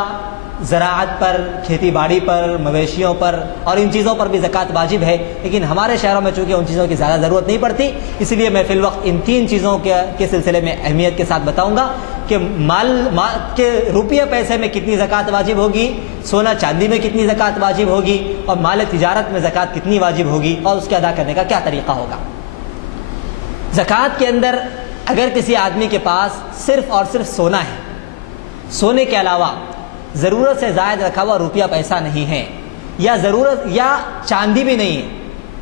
زراعت پر، کھیتی باڑی پر، مویشیوں پر اور ان چیزوں پر بھی زکوٰۃ واجب ہے، لیکن ہمارے شہروں میں چونکہ ان چیزوں کی زیادہ ضرورت نہیں پڑتی اس لیے میں فی الوقت ان تین چیزوں کے سلسلے میں اہمیت کے ساتھ بتاؤں گا کہ مال کے روپیہ پیسے میں کتنی زکوٰۃ واجب ہوگی، سونا چاندی میں کتنی زکوٰۃ واجب ہوگی اور مال تجارت میں زکوٰۃ کتنی واجب ہوگی اور اس کے ادا کرنے کا کیا طریقہ ہوگا۔ زکوٰۃ کے اندر اگر کسی آدمی کے پاس صرف اور صرف سونا ہے، سونے کے علاوہ ضرورت سے زائد رکھا ہوا روپیہ پیسہ نہیں ہے، یا ضرورت یا چاندی بھی نہیں ہے،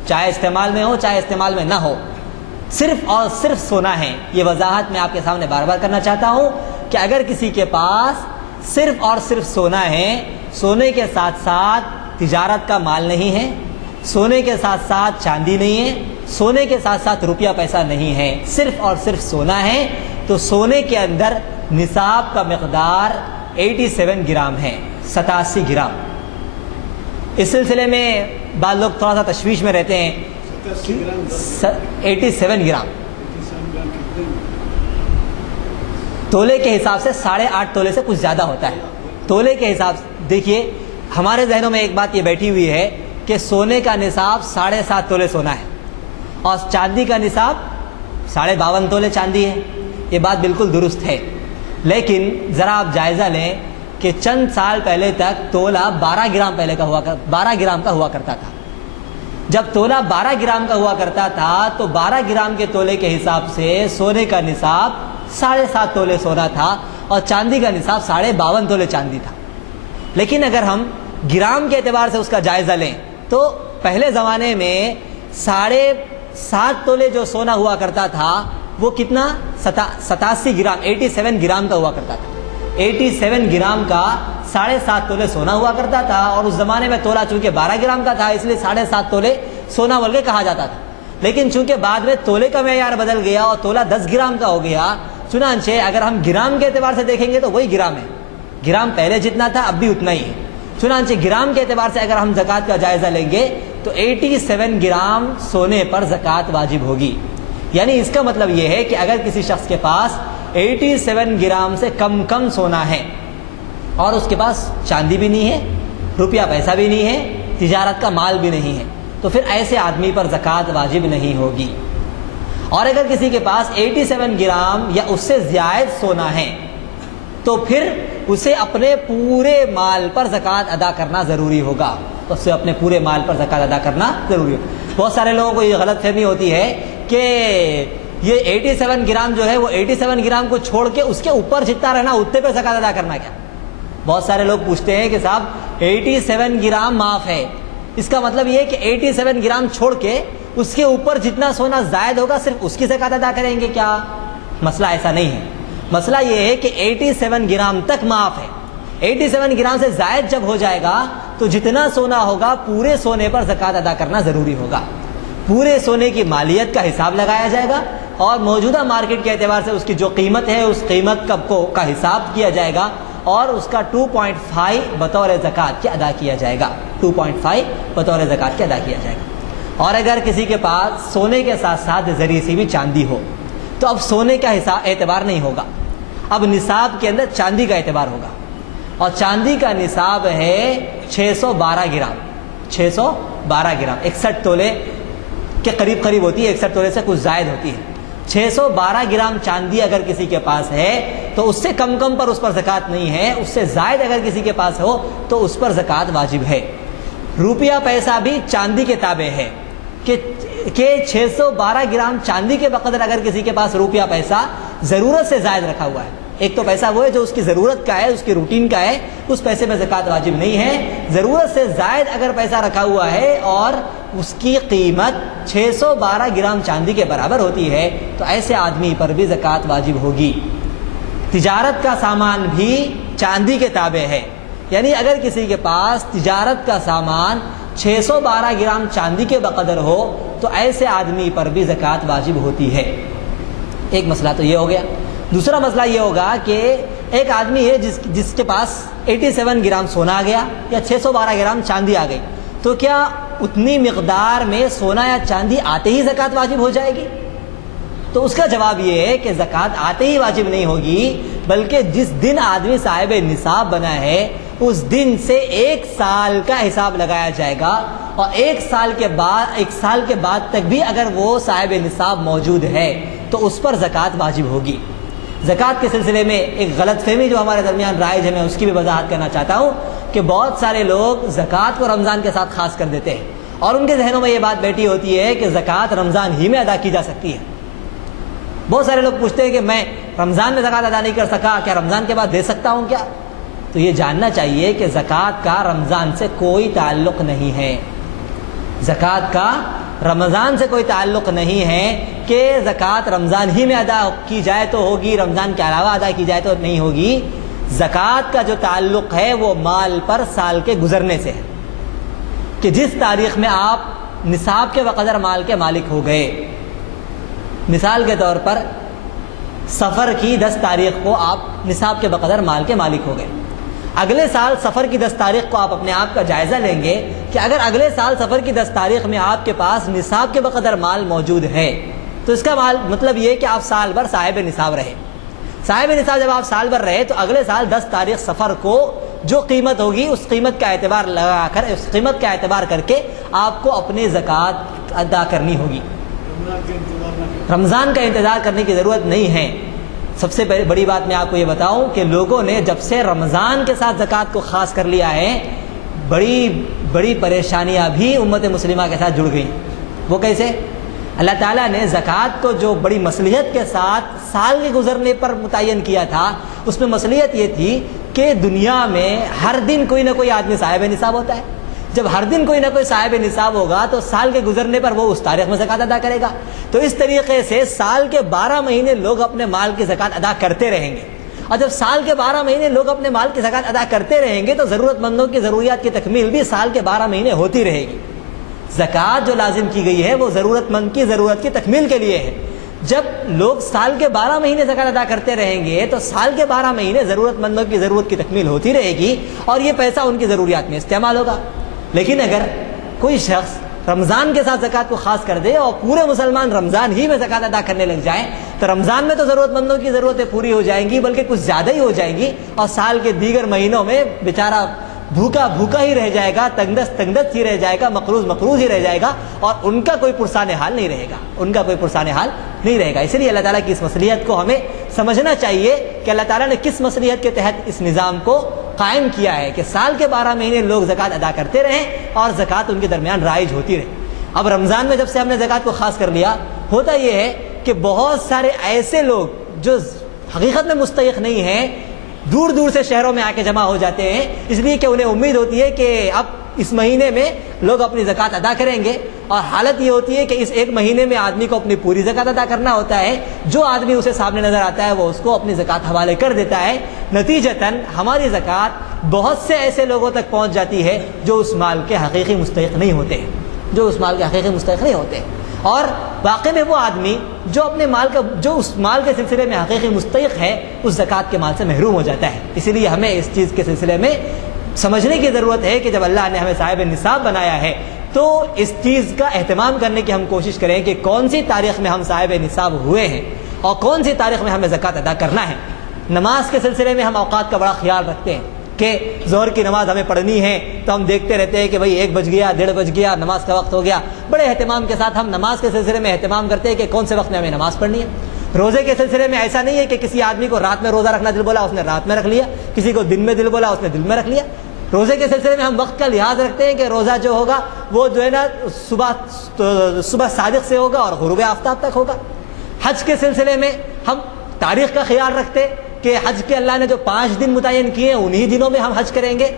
چاہے استعمال میں ہو چاہے استعمال میں نہ ہو، صرف اور صرف سونا ہے، یہ وضاحت میں آپ کے سامنے بار بار کرنا چاہتا ہوں کہ اگر کسی کے پاس صرف اور صرف سونا ہے، سونے کے ساتھ ساتھ تجارت کا مال نہیں ہے، سونے کے ساتھ ساتھ چاندی نہیں ہے، سونے کے ساتھ ساتھ روپیہ پیسہ نہیں ہے، صرف اور صرف سونا ہے، تو سونے کے اندر نصاب کا مقدار 87 گرام ہے، 87 گرام۔ اس سلسلے میں بعض لوگ تھوڑا سا تشویش میں رہتے ہیں۔ 87 گرام تولے کے حساب سے 8.5 تولے سے کچھ زیادہ ہوتا ہے۔ تولے کے حساب سے دیکھیے، ہمارے ذہنوں میں ایک بات یہ بیٹھی ہوئی ہے کہ سونے کا نصاب 7.5 تولے سونا ہے اور چاندی کا نصاب 52.5 تولے چاندی ہے۔ یہ بات بالکل درست ہے، لیکن ذرا آپ جائزہ لیں کہ چند سال پہلے تک تولہ 12 گرام کا ہوا کرتا تھا۔ جب تولہ 12 گرام کا ہوا کرتا تھا تو 12 گرام کے تولے کے حساب سے سونے کا نصاب 7.5 تولے سونا تھا اور چاندی کا نصاب 52.5 تولے چاندی تھا۔ لیکن اگر ہم گرام کے اعتبار سے اس کا جائزہ لیں تو پہلے زمانے میں 7.5 تولے جو سونا ہوا کرتا تھا وہ کتنا 87 گرام 87 گرام کا ہوا کرتا تھا۔ 87 گرام کا 7.5 تولے سونا ہوا کرتا تھا، اور اس زمانے میں تولہ چونکہ 12 گرام کا تھا اس لیے 7.5 تولے سونا بول کے کہا جاتا تھا۔ لیکن چونکہ بعد میں تولے کا معیار بدل گیا اور تولہ 10 گرام کا ہو گیا، چنانچہ اگر ہم گرام کے اعتبار سے دیکھیں گے تو وہی گرام ہے، گرام پہلے جتنا تھا اب بھی اتنا ہی ہے۔ چنانچہ گرام کے اعتبار سے اگر ہم زکوٰۃ کا جائزہ لیں گے تو 87 گرام سونے پر زکوٰۃ واجب ہوگی۔ یعنی اس کا مطلب یہ ہے کہ اگر کسی شخص کے پاس 87 گرام سے کم سونا ہے اور اس کے پاس چاندی بھی نہیں ہے، روپیہ پیسہ بھی نہیں ہے، تجارت کا مال بھی نہیں ہے، تو پھر ایسے آدمی پر زکوٰۃ واجب نہیں ہوگی۔ اور اگر کسی کے پاس 87 گرام یا اس سے زائد سونا ہے تو پھر اسے اپنے پورے مال پر زکوٰۃ ادا کرنا ضروری ہوگا، اسے اپنے پورے مال پر زکوٰۃ ادا کرنا ضروری ہوگا۔ بہت سارے لوگوں کو یہ غلط فہمی ہوتی ہے کہ یہ 87 گرام جو ہے وہ 87 گرام کو چھوڑ کے اس کے اوپر جتنا رہنا اتنے پہ زکوٰۃ ادا کرنا کیا۔ بہت سارے لوگ پوچھتے ہیں کہ صاحب 87 گرام معاف ہے، اس کا مطلب یہ ہے کہ 87 گرام چھوڑ کے اس کے اوپر جتنا سونا زائد ہوگا صرف اس کی زکوٰۃ ادا کریں گے کیا؟ مسئلہ ایسا نہیں ہے۔ مسئلہ یہ ہے کہ 87 گرام تک معاف ہے، 87 گرام سے زائد جب ہو جائے گا تو جتنا سونا ہوگا پورے سونے پر زکوٰۃ ادا کرنا ضروری ہوگا۔ پورے سونے کی مالیت کا حساب لگایا جائے گا اور موجودہ مارکیٹ کے اعتبار سے اس کی جو قیمت ہے اس قیمت کا حساب کیا جائے گا اور اس کا 2.5 بطور زکوٰۃ کے ادا کیا جائے گا، 2.5 بطور زکوٰۃ کے ادا کیا جائے گا۔ اور اگر کسی کے پاس سونے کے ساتھ ساتھ ذری سی بھی چاندی ہو تو اب سونے کا حساب اعتبار نہیں ہوگا، اب نصاب کے اندر چاندی کا اعتبار ہوگا، اور چاندی کا نصاب ہے 612 گرام، 612 گرام 61 تولے کے قریب قریب ہوتی ہے، 61 تولے سے کچھ زائد ہوتی ہے۔ 612 گرام چاندی اگر کسی کے پاس ہے تو اس سے کم پر اس پر زکوٰۃ نہیں ہے، اس سے زائد اگر کسی کے پاس ہو تو اس پر زکوٰۃ واجب ہے۔ روپیہ پیسہ بھی چاندی کے تابع ہے کہ 612 گرام چاندی کے بقدر اگر کسی کے پاس روپیہ پیسہ ضرورت سے زائد رکھا ہوا ہے، ایک تو پیسہ وہ ہے جو اس کی ضرورت کا ہے، اس کی روٹین کا ہے، اس پیسے میں زکوٰۃ واجب نہیں ہے۔ ضرورت سے زائد اگر پیسہ رکھا ہوا ہے اور اس کی قیمت 612 گرام چاندی کے برابر ہوتی ہے تو ایسے آدمی پر بھی زکوٰۃ واجب ہوگی۔ تجارت کا سامان بھی چاندی کے تابع ہے، یعنی اگر کسی کے پاس تجارت کا سامان 612 گرام چاندی کے بقدر ہو تو ایسے آدمی پر بھی زکوٰۃ واجب ہوتی ہے۔ ایک مسئلہ تو یہ ہو گیا۔ دوسرا مسئلہ یہ ہوگا کہ ایک آدمی ہے جس کے پاس 87 گرام سونا آ گیا یا 612 گرام چاندی آ گئی، تو کیا اتنی مقدار میں سونا یا چاندی آتے ہی زکوٰۃ واجب ہو جائے گی؟ تو اس کا جواب یہ ہے کہ زکوٰۃ آتے ہی واجب نہیں ہوگی، بلکہ جس دن آدمی صاحب نصاب بنا ہے اس دن سے 1 سال کا حساب لگایا جائے گا، اور 1 سال کے بعد تک بھی اگر وہ صاحب نصاب موجود ہے تو اس پر زکوٰۃ واجب ہوگی۔ زکوٰۃ کے سلسلے میں ایک غلط فہمی جو ہمارے درمیان رائج ہے، میں اس کی بھی وضاحت کرنا چاہتا ہوں کہ بہت سارے لوگ زکوٰۃ کو رمضان کے ساتھ خاص کر دیتے ہیں اور ان کے ذہنوں میں یہ بات بیٹھی ہوتی ہے کہ زکوٰۃ رمضان ہی میں ادا کی جا سکتی ہے۔ بہت سارے لوگ پوچھتے ہیں کہ میں رمضان میں زکوٰۃ ادا نہیں کر سکا، کیا رمضان کے بعد دے سکتا ہوں کیا؟ تو یہ جاننا چاہیے کہ زکوٰۃ کا رمضان سے کوئی تعلق نہیں ہے، زکوٰۃ کا رمضان سے کوئی تعلق نہیں ہے کہ زکوٰۃ رمضان ہی میں ادا کی جائے تو ہوگی، رمضان کے علاوہ ادا کی جائے تو نہیں ہوگی۔ زکوٰۃ کا جو تعلق ہے وہ مال پر سال کے گزرنے سے ہے، کہ جس تاریخ میں آپ نصاب کے بقدر مال کے مالک ہو گئے، مثال کے طور پر سفر کی 10 تاریخ کو آپ نصاب کے بقدر مال کے مالک ہو گئے، اگلے سال سفر کی 10 تاریخ کو آپ اپنے آپ کا جائزہ لیں گے کہ اگر اگلے سال سفر کی 10 تاریخ میں آپ کے پاس نصاب کے بقدر مال موجود ہے تو اس کا مطلب یہ کہ آپ سال بھر صاحب نصاب رہے۔ صاحب نصاب جب آپ سال بھر رہے تو اگلے سال 10 تاریخ سفر کو جو قیمت ہوگی اس قیمت کا اعتبار لگا کر، اس قیمت کا اعتبار کر کے آپ کو اپنی زکوٰۃ ادا کرنی ہوگی۔ رمضان کا انتظار کرنے کی ضرورت نہیں ہے۔ سب سے بڑی بات میں آپ کو یہ بتاؤں کہ لوگوں نے جب سے رمضان کے ساتھ زکوٰۃ کو خاص کر لیا ہے، بڑی پریشانیاں بھی امت مسلمہ کے ساتھ جڑ گئیں۔ وہ کیسے؟ اللہ تعالیٰ نے زکوٰۃ کو جو بڑی مصلحت کے ساتھ سال کے گزرنے پر متعین کیا تھا، اس میں مصلحت یہ تھی کہ دنیا میں ہر دن کوئی نہ کوئی آدمی صاحب نصاب ہوتا ہے۔ جب ہر دن کوئی نہ کوئی صاحب نصاب ہوگا تو سال کے گزرنے پر وہ اس تاریخ میں زکوٰۃ ادا کرے گا۔ تو اس طریقے سے سال کے 12 مہینے لوگ اپنے مال کی زکوٰۃ ادا کرتے رہیں گے، اور جب سال کے 12 مہینے لوگ اپنے مال کی زکوٰۃ ادا کرتے رہیں گے تو ضرورت مندوں کی ضروریات کی تکمیل بھی سال کے 12 مہینے ہوتی رہے گی۔ زکوٰۃ جو لازم کی گئی ہے وہ ضرورت مند کی ضرورت کی تکمیل کے لیے ہے۔ جب لوگ سال کے 12 مہینے زکوٰۃ ادا کرتے رہیں گے تو سال کے 12 مہینے ضرورت مندوں کی ضرورت کی تکمیل ہوتی رہے گی اور یہ پیسہ ان کی ضروریات میں استعمال ہوگا۔ لیکن اگر کوئی شخص رمضان کے ساتھ زکوٰۃ کو خاص کر دے اور پورے مسلمان رمضان ہی میں زکوٰۃ ادا کرنے لگ جائیں تو رمضان میں تو ضرورت مندوں کی ضرورتیں پوری ہو جائیں گی، بلکہ کچھ زیادہ ہی ہو جائیں گی، اور سال کے دیگر مہینوں میں بیچارہ بھوکا ہی رہ جائے گا، تنگدست ہی رہ جائے گا، مقروض ہی رہ جائے گا، اور ان کا کوئی پرسان حال نہیں رہے گا۔ اسی لیے اللہ تعالیٰ کی اس مصلحت کو ہمیں سمجھنا چاہیے کہ اللہ تعالیٰ نے کس مصلحت کے تحت اس نظام کو قائم کیا ہے کہ سال کے 12 مہینے لوگ زکوٰۃ ادا کرتے رہیں اور زکوٰۃ ان کے درمیان رائج ہوتی رہے۔ اب رمضان میں جب سے ہم نے زکوٰۃ کو خاص کر لیا، ہوتا یہ ہے کہ بہت سارے ایسے لوگ جو حقیقت میں مستحق نہیں ہیں دور دور سے شہروں میں آ کے جمع ہو جاتے ہیں، اس لیے کہ انہیں امید ہوتی ہے کہ اب اس مہینے میں لوگ اپنی زکوٰۃ ادا کریں گے، اور حالت یہ ہوتی ہے کہ اس ایک مہینے میں آدمی کو اپنی پوری زکوٰۃ ادا کرنا ہوتا ہے۔ جو آدمی اسے سامنے نظر آتا ہے وہ اس کو اپنی زکوٰۃ حوالے کر دیتا ہے، نتیجتاً ہماری زکوٰۃ بہت سے ایسے لوگوں تک پہنچ جاتی ہے جو اس مال کے حقیقی مستحق نہیں ہوتے۔ اور واقع میں وہ آدمی جو اپنے مال کا جو اس مال کے سلسلے میں حقیقی مستحق ہے اس زکوٰۃ کے مال سے محروم ہو جاتا ہے۔ اسی لیے ہمیں اس چیز کے سلسلے میں سمجھنے کی ضرورت ہے کہ جب اللہ نے ہمیں صاحب نصاب بنایا ہے تو اس چیز کا اہتمام کرنے کی ہم کوشش کریں کہ کون سی تاریخ میں ہم صاحب نصاب ہوئے ہیں اور کون سی تاریخ میں ہمیں زکوٰۃ ادا کرنا ہے۔ نماز کے سلسلے میں ہم اوقات کا بڑا خیال رکھتے ہیں کہ ظہر کی نماز ہمیں پڑھنی ہے تو ہم دیکھتے رہتے ہیں کہ بھئی 1 بج گیا، 1:30 بج گیا، نماز کا وقت ہو گیا۔ بڑے اہتمام کے ساتھ ہم نماز کے سلسلے میں اہتمام کرتے ہیں کہ کون سے وقت میں ہمیں نماز پڑھنی ہے۔ روزے کے سلسلے میں ایسا نہیں ہے کہ کسی آدمی کو رات میں روزہ رکھنا دل بولا اس نے رات میں رکھ لیا، کسی کو دن میں دل بولا اس نے دل میں رکھ لیا۔ روزے کے سلسلے میں ہم وقت کا لحاظ رکھتے ہیں کہ روزہ جو ہوگا وہ جو ہے نا صبح صادق سے ہوگا اور غروب آفتاب تک ہوگا۔ حج کے سلسلے میں ہم تاریخ کا خیال رکھتے کہ حج کے اللہ نے جو 5 دن متعین کیے ہیں انہی دنوں میں ہم حج کریں گے۔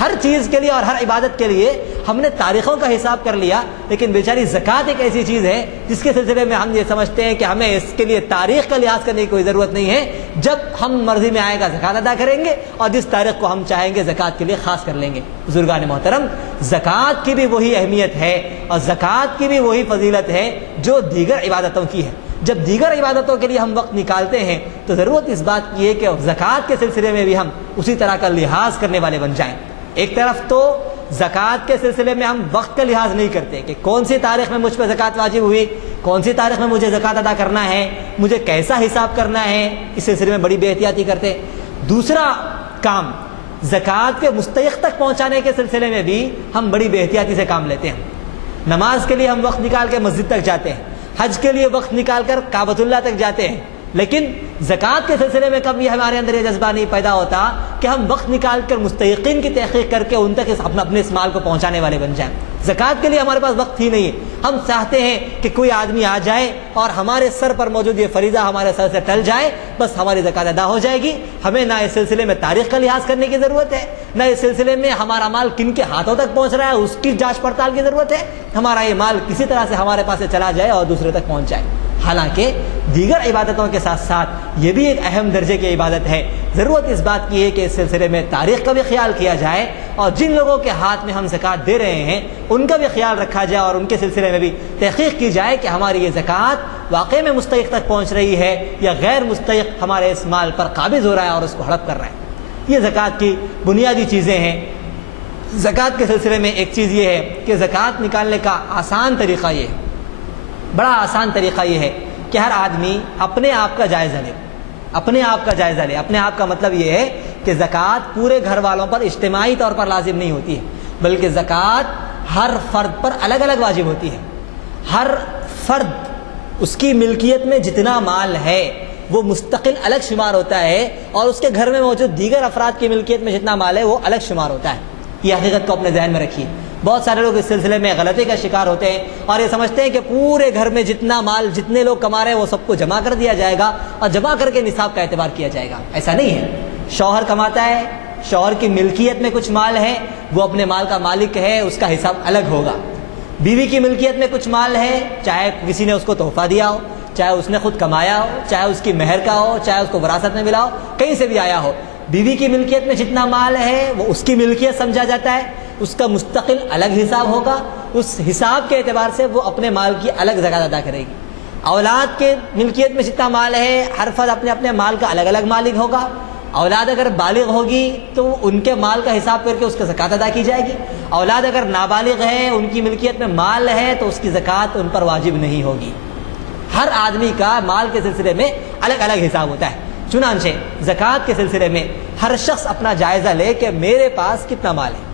ہر چیز کے لیے اور ہر عبادت کے لیے ہم نے تاریخوں کا حساب کر لیا، لیکن بیچاری زکوٰۃ ایک ایسی چیز ہے جس کے سلسلے میں ہم یہ سمجھتے ہیں کہ ہمیں اس کے لیے تاریخ کا لحاظ کرنے کی کوئی ضرورت نہیں ہے۔ جب ہم مرضی میں آئے گا زکوٰۃ ادا کریں گے اور جس تاریخ کو ہم چاہیں گے زکوٰۃ کے لیے خاص کر لیں گے۔ بزرگان محترم، زکوٰۃ کی بھی وہی اہمیت ہے اور زکوٰۃ کی بھی وہی فضیلت ہے جو دیگر عبادتوں کی ہے۔ جب دیگر عبادتوں کے لیے ہم وقت نکالتے ہیں تو ضرورت اس بات کی ہے کہ زکوٰۃ کے سلسلے میں بھی ہم اسی طرح کا لحاظ کرنے والے بن جائیں۔ ایک طرف تو زکوٰۃ کے سلسلے میں ہم وقت کا لحاظ نہیں کرتے کہ کون سی تاریخ میں مجھ پہ زکوٰۃ واجب ہوئی، کون سی تاریخ میں مجھے زکوٰۃ ادا کرنا ہے، مجھے کیسا حساب کرنا ہے، اس سلسلے میں بڑی بے احتیاطی کرتے۔ دوسرا کام، زکوٰۃ کے مستحق تک پہنچانے کے سلسلے میں بھی ہم بڑی بے احتیاطی سے کام لیتے ہیں۔ نماز کے لیے ہم وقت نکال کے مسجد تک جاتے ہیں، حج کے لیے وقت نکال کر کعبۃ اللہ تک جاتے ہیں، لیکن زکوٰۃ کے سلسلے میں کبھی ہمارے اندر یہ جذبہ نہیں پیدا ہوتا کہ ہم وقت نکال کر مستحقین کی تحقیق کر کے ان تک اپنے اس مال کو پہنچانے والے بن جائیں۔ زکوٰۃ کے لیے ہمارے پاس وقت ہی نہیں ہے۔ ہم چاہتے ہیں کہ کوئی آدمی آ جائے اور ہمارے سر پر موجود یہ فریضہ ہمارے سر سے ٹل جائے، بس ہماری زکوٰۃ ادا ہو جائے گی۔ ہمیں نہ اس سلسلے میں تاریخ کا لحاظ کرنے کی ضرورت ہے، نہ اس سلسلے میں ہمارا مال کن کے ہاتھوں تک پہنچ رہا ہے اس کی جانچ پڑتال کی ضرورت ہے۔ ہمارا یہ مال کسی طرح سے ہمارے پاس سے چلا جائے اور دوسرے تک پہنچ جائے۔ حالانکہ دیگر عبادتوں کے ساتھ ساتھ یہ بھی ایک اہم درجے کی عبادت ہے۔ ضرورت اس بات کی ہے کہ اس سلسلے میں تاریخ کا بھی خیال کیا جائے اور جن لوگوں کے ہاتھ میں ہم زکوٰۃ دے رہے ہیں ان کا بھی خیال رکھا جائے اور ان کے سلسلے میں بھی تحقیق کی جائے کہ ہماری یہ زکوٰۃ واقعی میں مستحق تک پہنچ رہی ہے یا غیر مستحق ہمارے اس مال پر قابض ہو رہا ہے اور اس کو ہڑپ کر رہا ہے۔ یہ زکوٰۃ کی بنیادی چیزیں ہیں۔ زکوٰۃ کے سلسلے میں ایک چیز یہ ہے کہ زکوٰۃ نکالنے کا آسان طریقہ یہ ہے، بڑا آسان طریقہ یہ ہے کہ ہر آدمی اپنے آپ کا جائزہ لے، اپنے آپ کا جائزہ لے۔ اپنے آپ کا مطلب یہ ہے کہ زکوٰۃ پورے گھر والوں پر اجتماعی طور پر لازم نہیں ہوتی ہے، بلکہ زکوٰۃ ہر فرد پر الگ الگ واجب ہوتی ہے۔ ہر فرد اس کی ملکیت میں جتنا مال ہے وہ مستقل الگ شمار ہوتا ہے اور اس کے گھر میں موجود دیگر افراد کی ملکیت میں جتنا مال ہے وہ الگ شمار ہوتا ہے۔ یہ حقیقت کو اپنے ذہن میں رکھیے۔ بہت سارے لوگ اس سلسلے میں غلطی کا شکار ہوتے ہیں اور یہ سمجھتے ہیں کہ پورے گھر میں جتنا مال جتنے لوگ کما رہے ہیں وہ سب کو جمع کر دیا جائے گا اور جمع کر کے نصاب کا اعتبار کیا جائے گا۔ ایسا نہیں ہے۔ شوہر کماتا ہے، شوہر کی ملکیت میں کچھ مال ہے، وہ اپنے مال کا مالک ہے، اس کا حساب الگ ہوگا۔ بیوی کی ملکیت میں کچھ مال ہے، چاہے کسی نے اس کو تحفہ دیا ہو، چاہے اس نے خود کمایا ہو، چاہے اس کی مہر کا ہو، چاہے اس کو وراثت میں ملا ہو، کہیں سے بھی آیا ہو، بیوی کی ملکیت میں جتنا مال ہے وہ اس کی ملکیت سمجھا جاتا ہے، اس کا مستقل الگ حساب ہوگا۔ اس حساب کے اعتبار سے وہ اپنے مال کی الگ زکوٰۃ ادا کرے گی۔ اولاد کے ملکیت میں جتنا مال ہے ہر فرد اپنے اپنے مال کا الگ الگ مالک ہوگا۔ اولاد اگر بالغ ہوگی تو ان کے مال کا حساب کر کے اس کا زکوٰۃ ادا کی جائے گی۔ اولاد اگر نابالغ ہے، ان کی ملکیت میں مال ہے تو اس کی زکوٰۃ ان پر واجب نہیں ہوگی۔ ہر آدمی کا مال کے سلسلے میں الگ الگ حساب ہوتا ہے۔ چنانچہ زکوٰۃ کے سلسلے میں ہر شخص اپنا جائزہ لے کہ میرے پاس کتنا مال ہے۔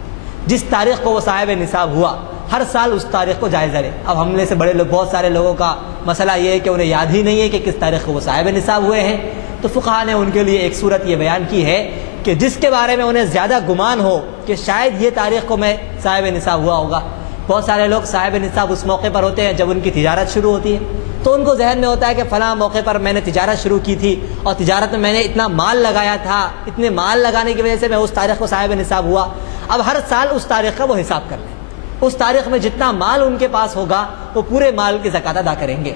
جس تاریخ کو وہ صاحب نصاب ہوا ہر سال اس تاریخ کو جائزہ لے۔ اب ہم میں سے بڑے لوگ، بہت سارے لوگوں کا مسئلہ یہ ہے کہ انہیں یاد ہی نہیں ہے کہ کس تاریخ کو وہ صاحب نصاب ہوئے ہیں، تو فقہاء نے ان کے لیے ایک صورت یہ بیان کی ہے کہ جس کے بارے میں انہیں زیادہ گمان ہو کہ شاید یہ تاریخ کو میں صاحب نصاب ہوا ہوگا۔ بہت سارے لوگ صاحب نصاب اس موقع پر ہوتے ہیں جب ان کی تجارت شروع ہوتی ہے، تو ان کو ذہن میں ہوتا ہے کہ فلاں موقع پر میں نے تجارت شروع کی تھی اور تجارت میں میں نے اتنا مال لگایا تھا، اتنے مال لگانے کی وجہ سے میں اس تاریخ کو صاحب نصاب ہوا۔ اب ہر سال اس تاریخ کا وہ حساب کر لیں، اس تاریخ میں جتنا مال ان کے پاس ہوگا وہ پورے مال کی زکوٰۃ ادا کریں گے۔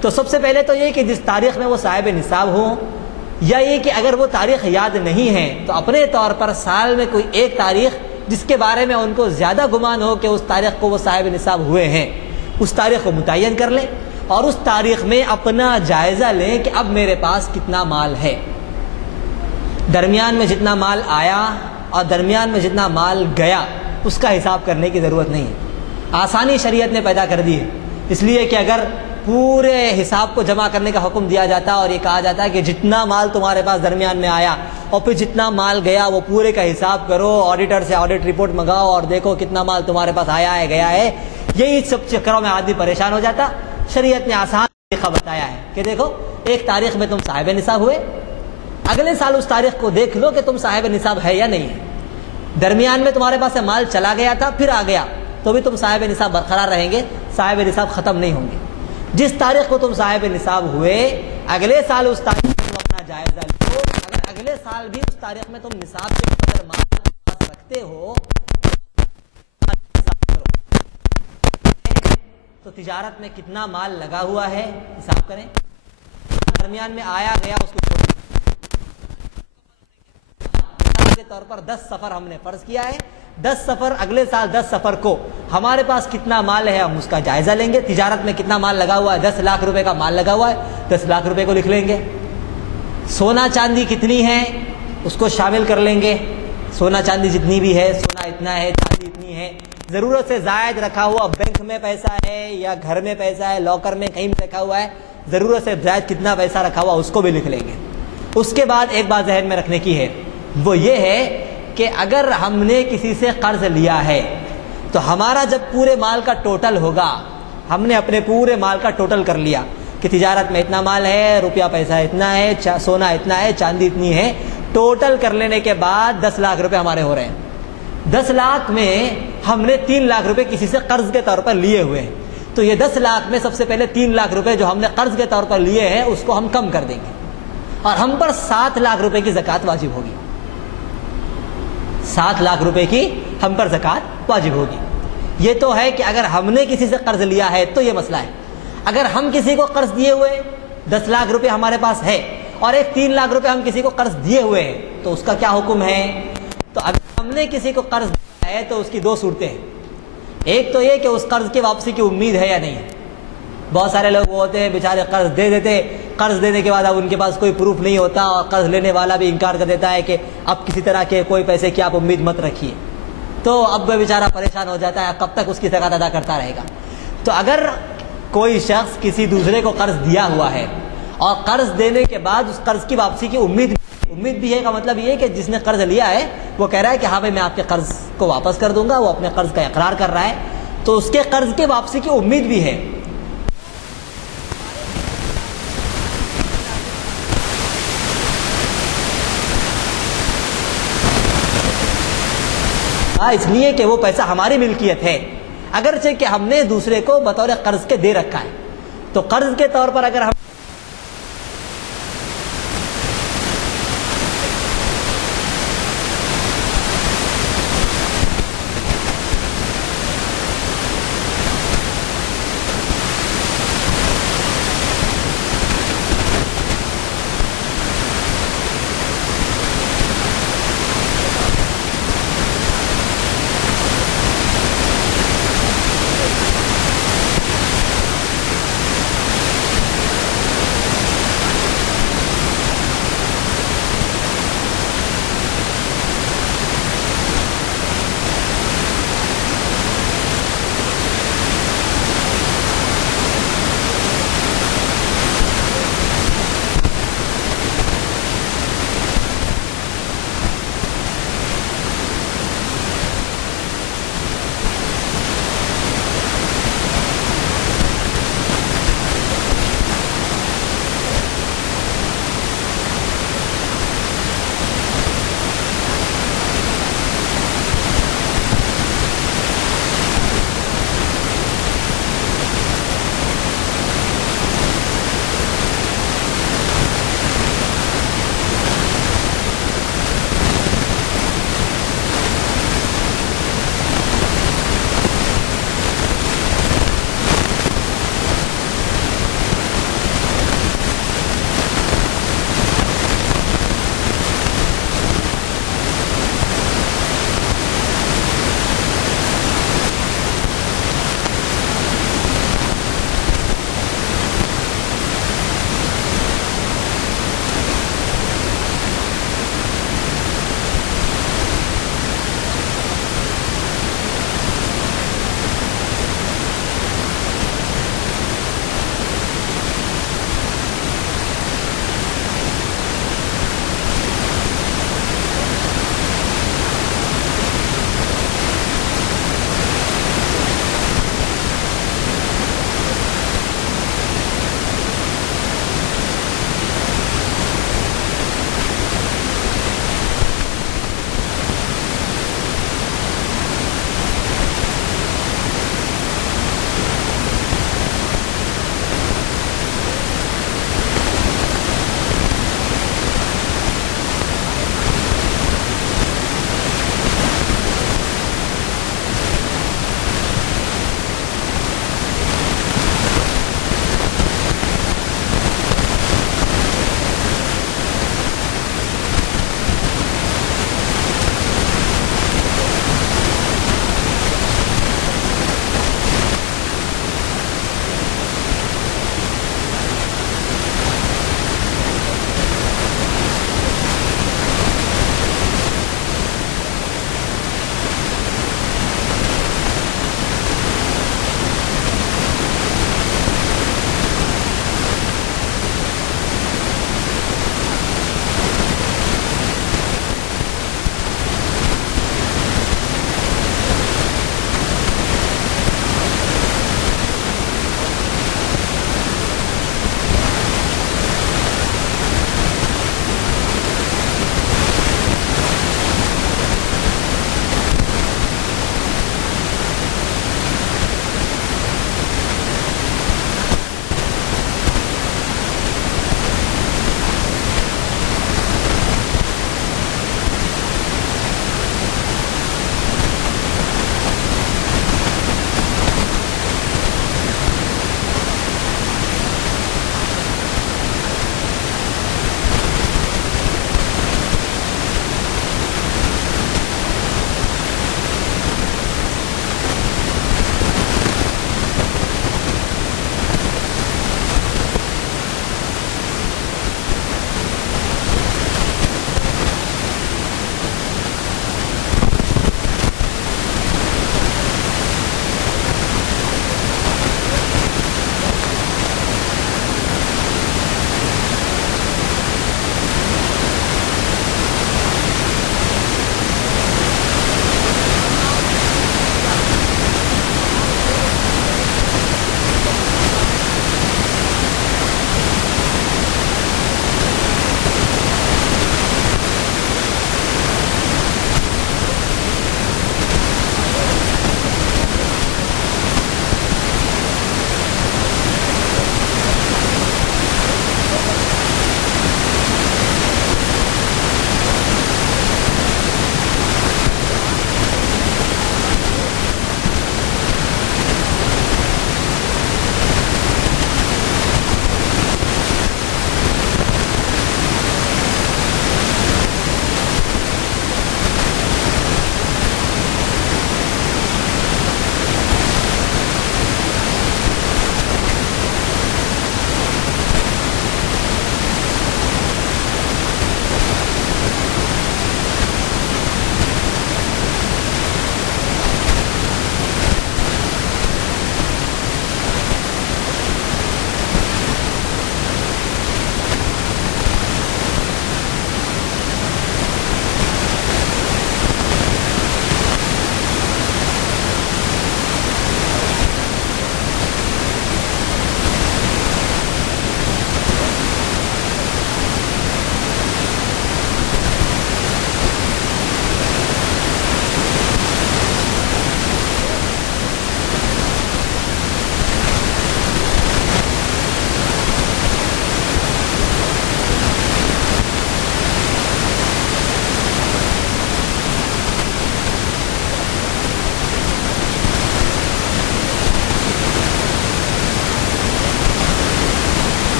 تو سب سے پہلے تو یہ کہ جس تاریخ میں وہ صاحب نصاب ہوں، یا یہ کہ اگر وہ تاریخ یاد نہیں ہے تو اپنے طور پر سال میں کوئی ایک تاریخ جس کے بارے میں ان کو زیادہ گمان ہو کہ اس تاریخ کو وہ صاحب نصاب ہوئے ہیں، اس تاریخ کو متعین کر لیں اور اس تاریخ میں اپنا جائزہ لیں کہ اب میرے پاس کتنا مال ہے. درمیان میں جتنا مال آیا اور درمیان میں جتنا مال گیا اس کا حساب کرنے کی ضرورت نہیں ہے. آسانی شریعت نے پیدا کر دی ہے، اس لیے کہ اگر پورے حساب کو جمع کرنے کا حکم دیا جاتا اور یہ کہا جاتا ہے کہ جتنا مال تمہارے پاس درمیان میں آیا اور پھر جتنا مال گیا وہ پورے کا حساب کرو، آڈیٹر سے آڈٹ رپورٹ منگاؤ اور دیکھو کتنا مال تمہارے پاس آیا ہے گیا ہے، یہی سب چکروں میں آدمی پریشان ہو جاتا. شریعت نے آسان طریقہ بتایا ہے کہ دیکھو ایک تاریخ میں تم صاحب نصاب ہوئے، اگلے سال اس تاریخ کو دیکھ لو کہ تم صاحب نصاب ہے یا نہیں ہے. درمیان میں تمہارے پاس سے مال چلا گیا تھا پھر آ گیا تو بھی تم صاحب نصاب برقرار رہیں گے، صاحب نصاب ختم نہیں ہوں گے. جس تاریخ کو تم صاحب نصاب ہوئے اگلے سال اس تاریخ میں تم اپنا جائزہ لو. اگر اگلے سال بھی اس تاریخ میں تم نصاب کے قدر مال پاس رکھتے ہو تو تجارت میں کتنا مال لگا ہوا ہے حساب کریں. درمیان میں آیا گیا اس کو چھوڑ. مثال کے طور پر 10 سفر ہم نے فرض کیا ہے، 10 سفر اگلے سال 10 سفر کو ہمارے پاس کتنا مال ہے ہم اس کا جائزہ لیں گے. تجارت میں کتنا مال لگا ہوا ہے، 10 لاکھ روپے کا مال لگا ہوا ہے، 10 لاکھ روپے کو لکھ لیں گے. سونا چاندی کتنی ہے اس کو شامل کر لیں گے. سونا چاندی جتنی بھی ہے، سونا اتنا ہے، چاندی اتنی ہے. ضرورت سے زائد رکھا ہوا بینک میں پیسہ ہے یا گھر میں پیسہ ہے، لاکر میں کہیں بھی رکھا ہوا ہے، ضرورت سے زائد کتنا پیسہ رکھا ہوا اس کو بھی لکھ لیں گے. اس کے بعد ایک بات ذہن میں رکھنے کی ہے، وہ یہ ہے کہ اگر ہم نے کسی سے قرض لیا ہے تو ہمارا جب پورے مال کا ٹوٹل ہوگا، ہم نے اپنے پورے مال کا ٹوٹل کر لیا کہ تجارت میں اتنا مال ہے، روپیہ پیسہ اتنا ہے، سونا اتنا ہے، چاندی اتنی ہے، ٹوٹل کر لینے کے بعد 10 لاکھ روپے ہمارے ہو رہے ہیں. 10 لاکھ میں ہم نے 3 لاکھ روپے کسی سے قرض کے طور پر لیے ہوئے ہیں، تو یہ 10 لاکھ میں سب سے پہلے 3 لاکھ روپے جو ہم نے قرض کے طور پر لیے ہیں اس کو ہم کم کر دیں گے اور ہم پر 7 لاکھ روپے کی زکوٰۃ واجب ہوگی. 7 لاکھ روپے کی ہم پر زکوٰۃ واجب ہوگی. یہ تو ہے کہ اگر ہم نے کسی سے قرض لیا ہے تو یہ مسئلہ ہے. اگر ہم کسی کو قرض دیے ہوئے 10 لاکھ روپے ہمارے پاس ہے اور ایک 3 لاکھ روپے ہم کسی کو قرض دیے ہوئے ہیں تو اس کا کیا حکم ہے؟ تو اگر ہم نے کسی کو قرض دیا ہے تو اس کی 2 صورتیں ہیں. ایک تو یہ کہ اس قرض کی واپسی کی امید ہے یا نہیں ہے. بہت سارے لوگ وہ ہوتے ہیں بیچارے قرض دے دیتے، قرض دینے کے بعد اب ان کے پاس کوئی پروف نہیں ہوتا اور قرض لینے والا بھی انکار کر دیتا ہے کہ اب کسی طرح کے کوئی پیسے کی آپ امید مت رکھیے. تو اب وہ بیچارہ پریشان ہو جاتا ہے کب تک اس کی زکوٰۃ ادا کرتا رہے گا. تو اگر کوئی شخص کسی دوسرے کو قرض دیا ہوا ہے اور قرض دینے کے بعد اس قرض کی واپسی کی امید بھی ہے، کا مطلب یہ ہے کہ جس نے قرض لیا ہے وہ کہہ رہا ہے کہ ہاں بھائی میں آپ کے قرض کو واپس کر دوں گا، وہ اپنے قرض کا اقرار کر رہا ہے، تو اس کے قرض کے واپسی کی امید بھی ہے. اس لیے کہ وہ پیسہ ہماری ملکیت ہے، اگرچہ کہ ہم نے دوسرے کو بطور قرض کے دے رکھا ہے. تو قرض کے طور پر اگر ہم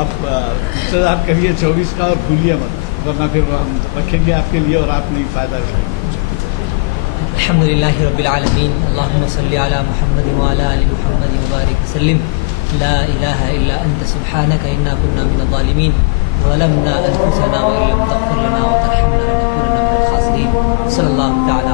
آپ انتظار کریے 24 کا اور بھولیے مت، ورنہ پھر ہم رکھیں گے آپ کے لیے اور آپ نہیں فائدہ اٹھائیں گے۔ الحمد للہ رب العالمین، اللہم صلی علی محمد وعلی آل محمد وبارک وسلم۔ لا الہ الا انت سبحانک انا کنا من الظالمین ظلمنا انفسنا وان لم تغفر لنا وترحمنا لنکونن من الخاسرین۔ صلی اللہ تعالی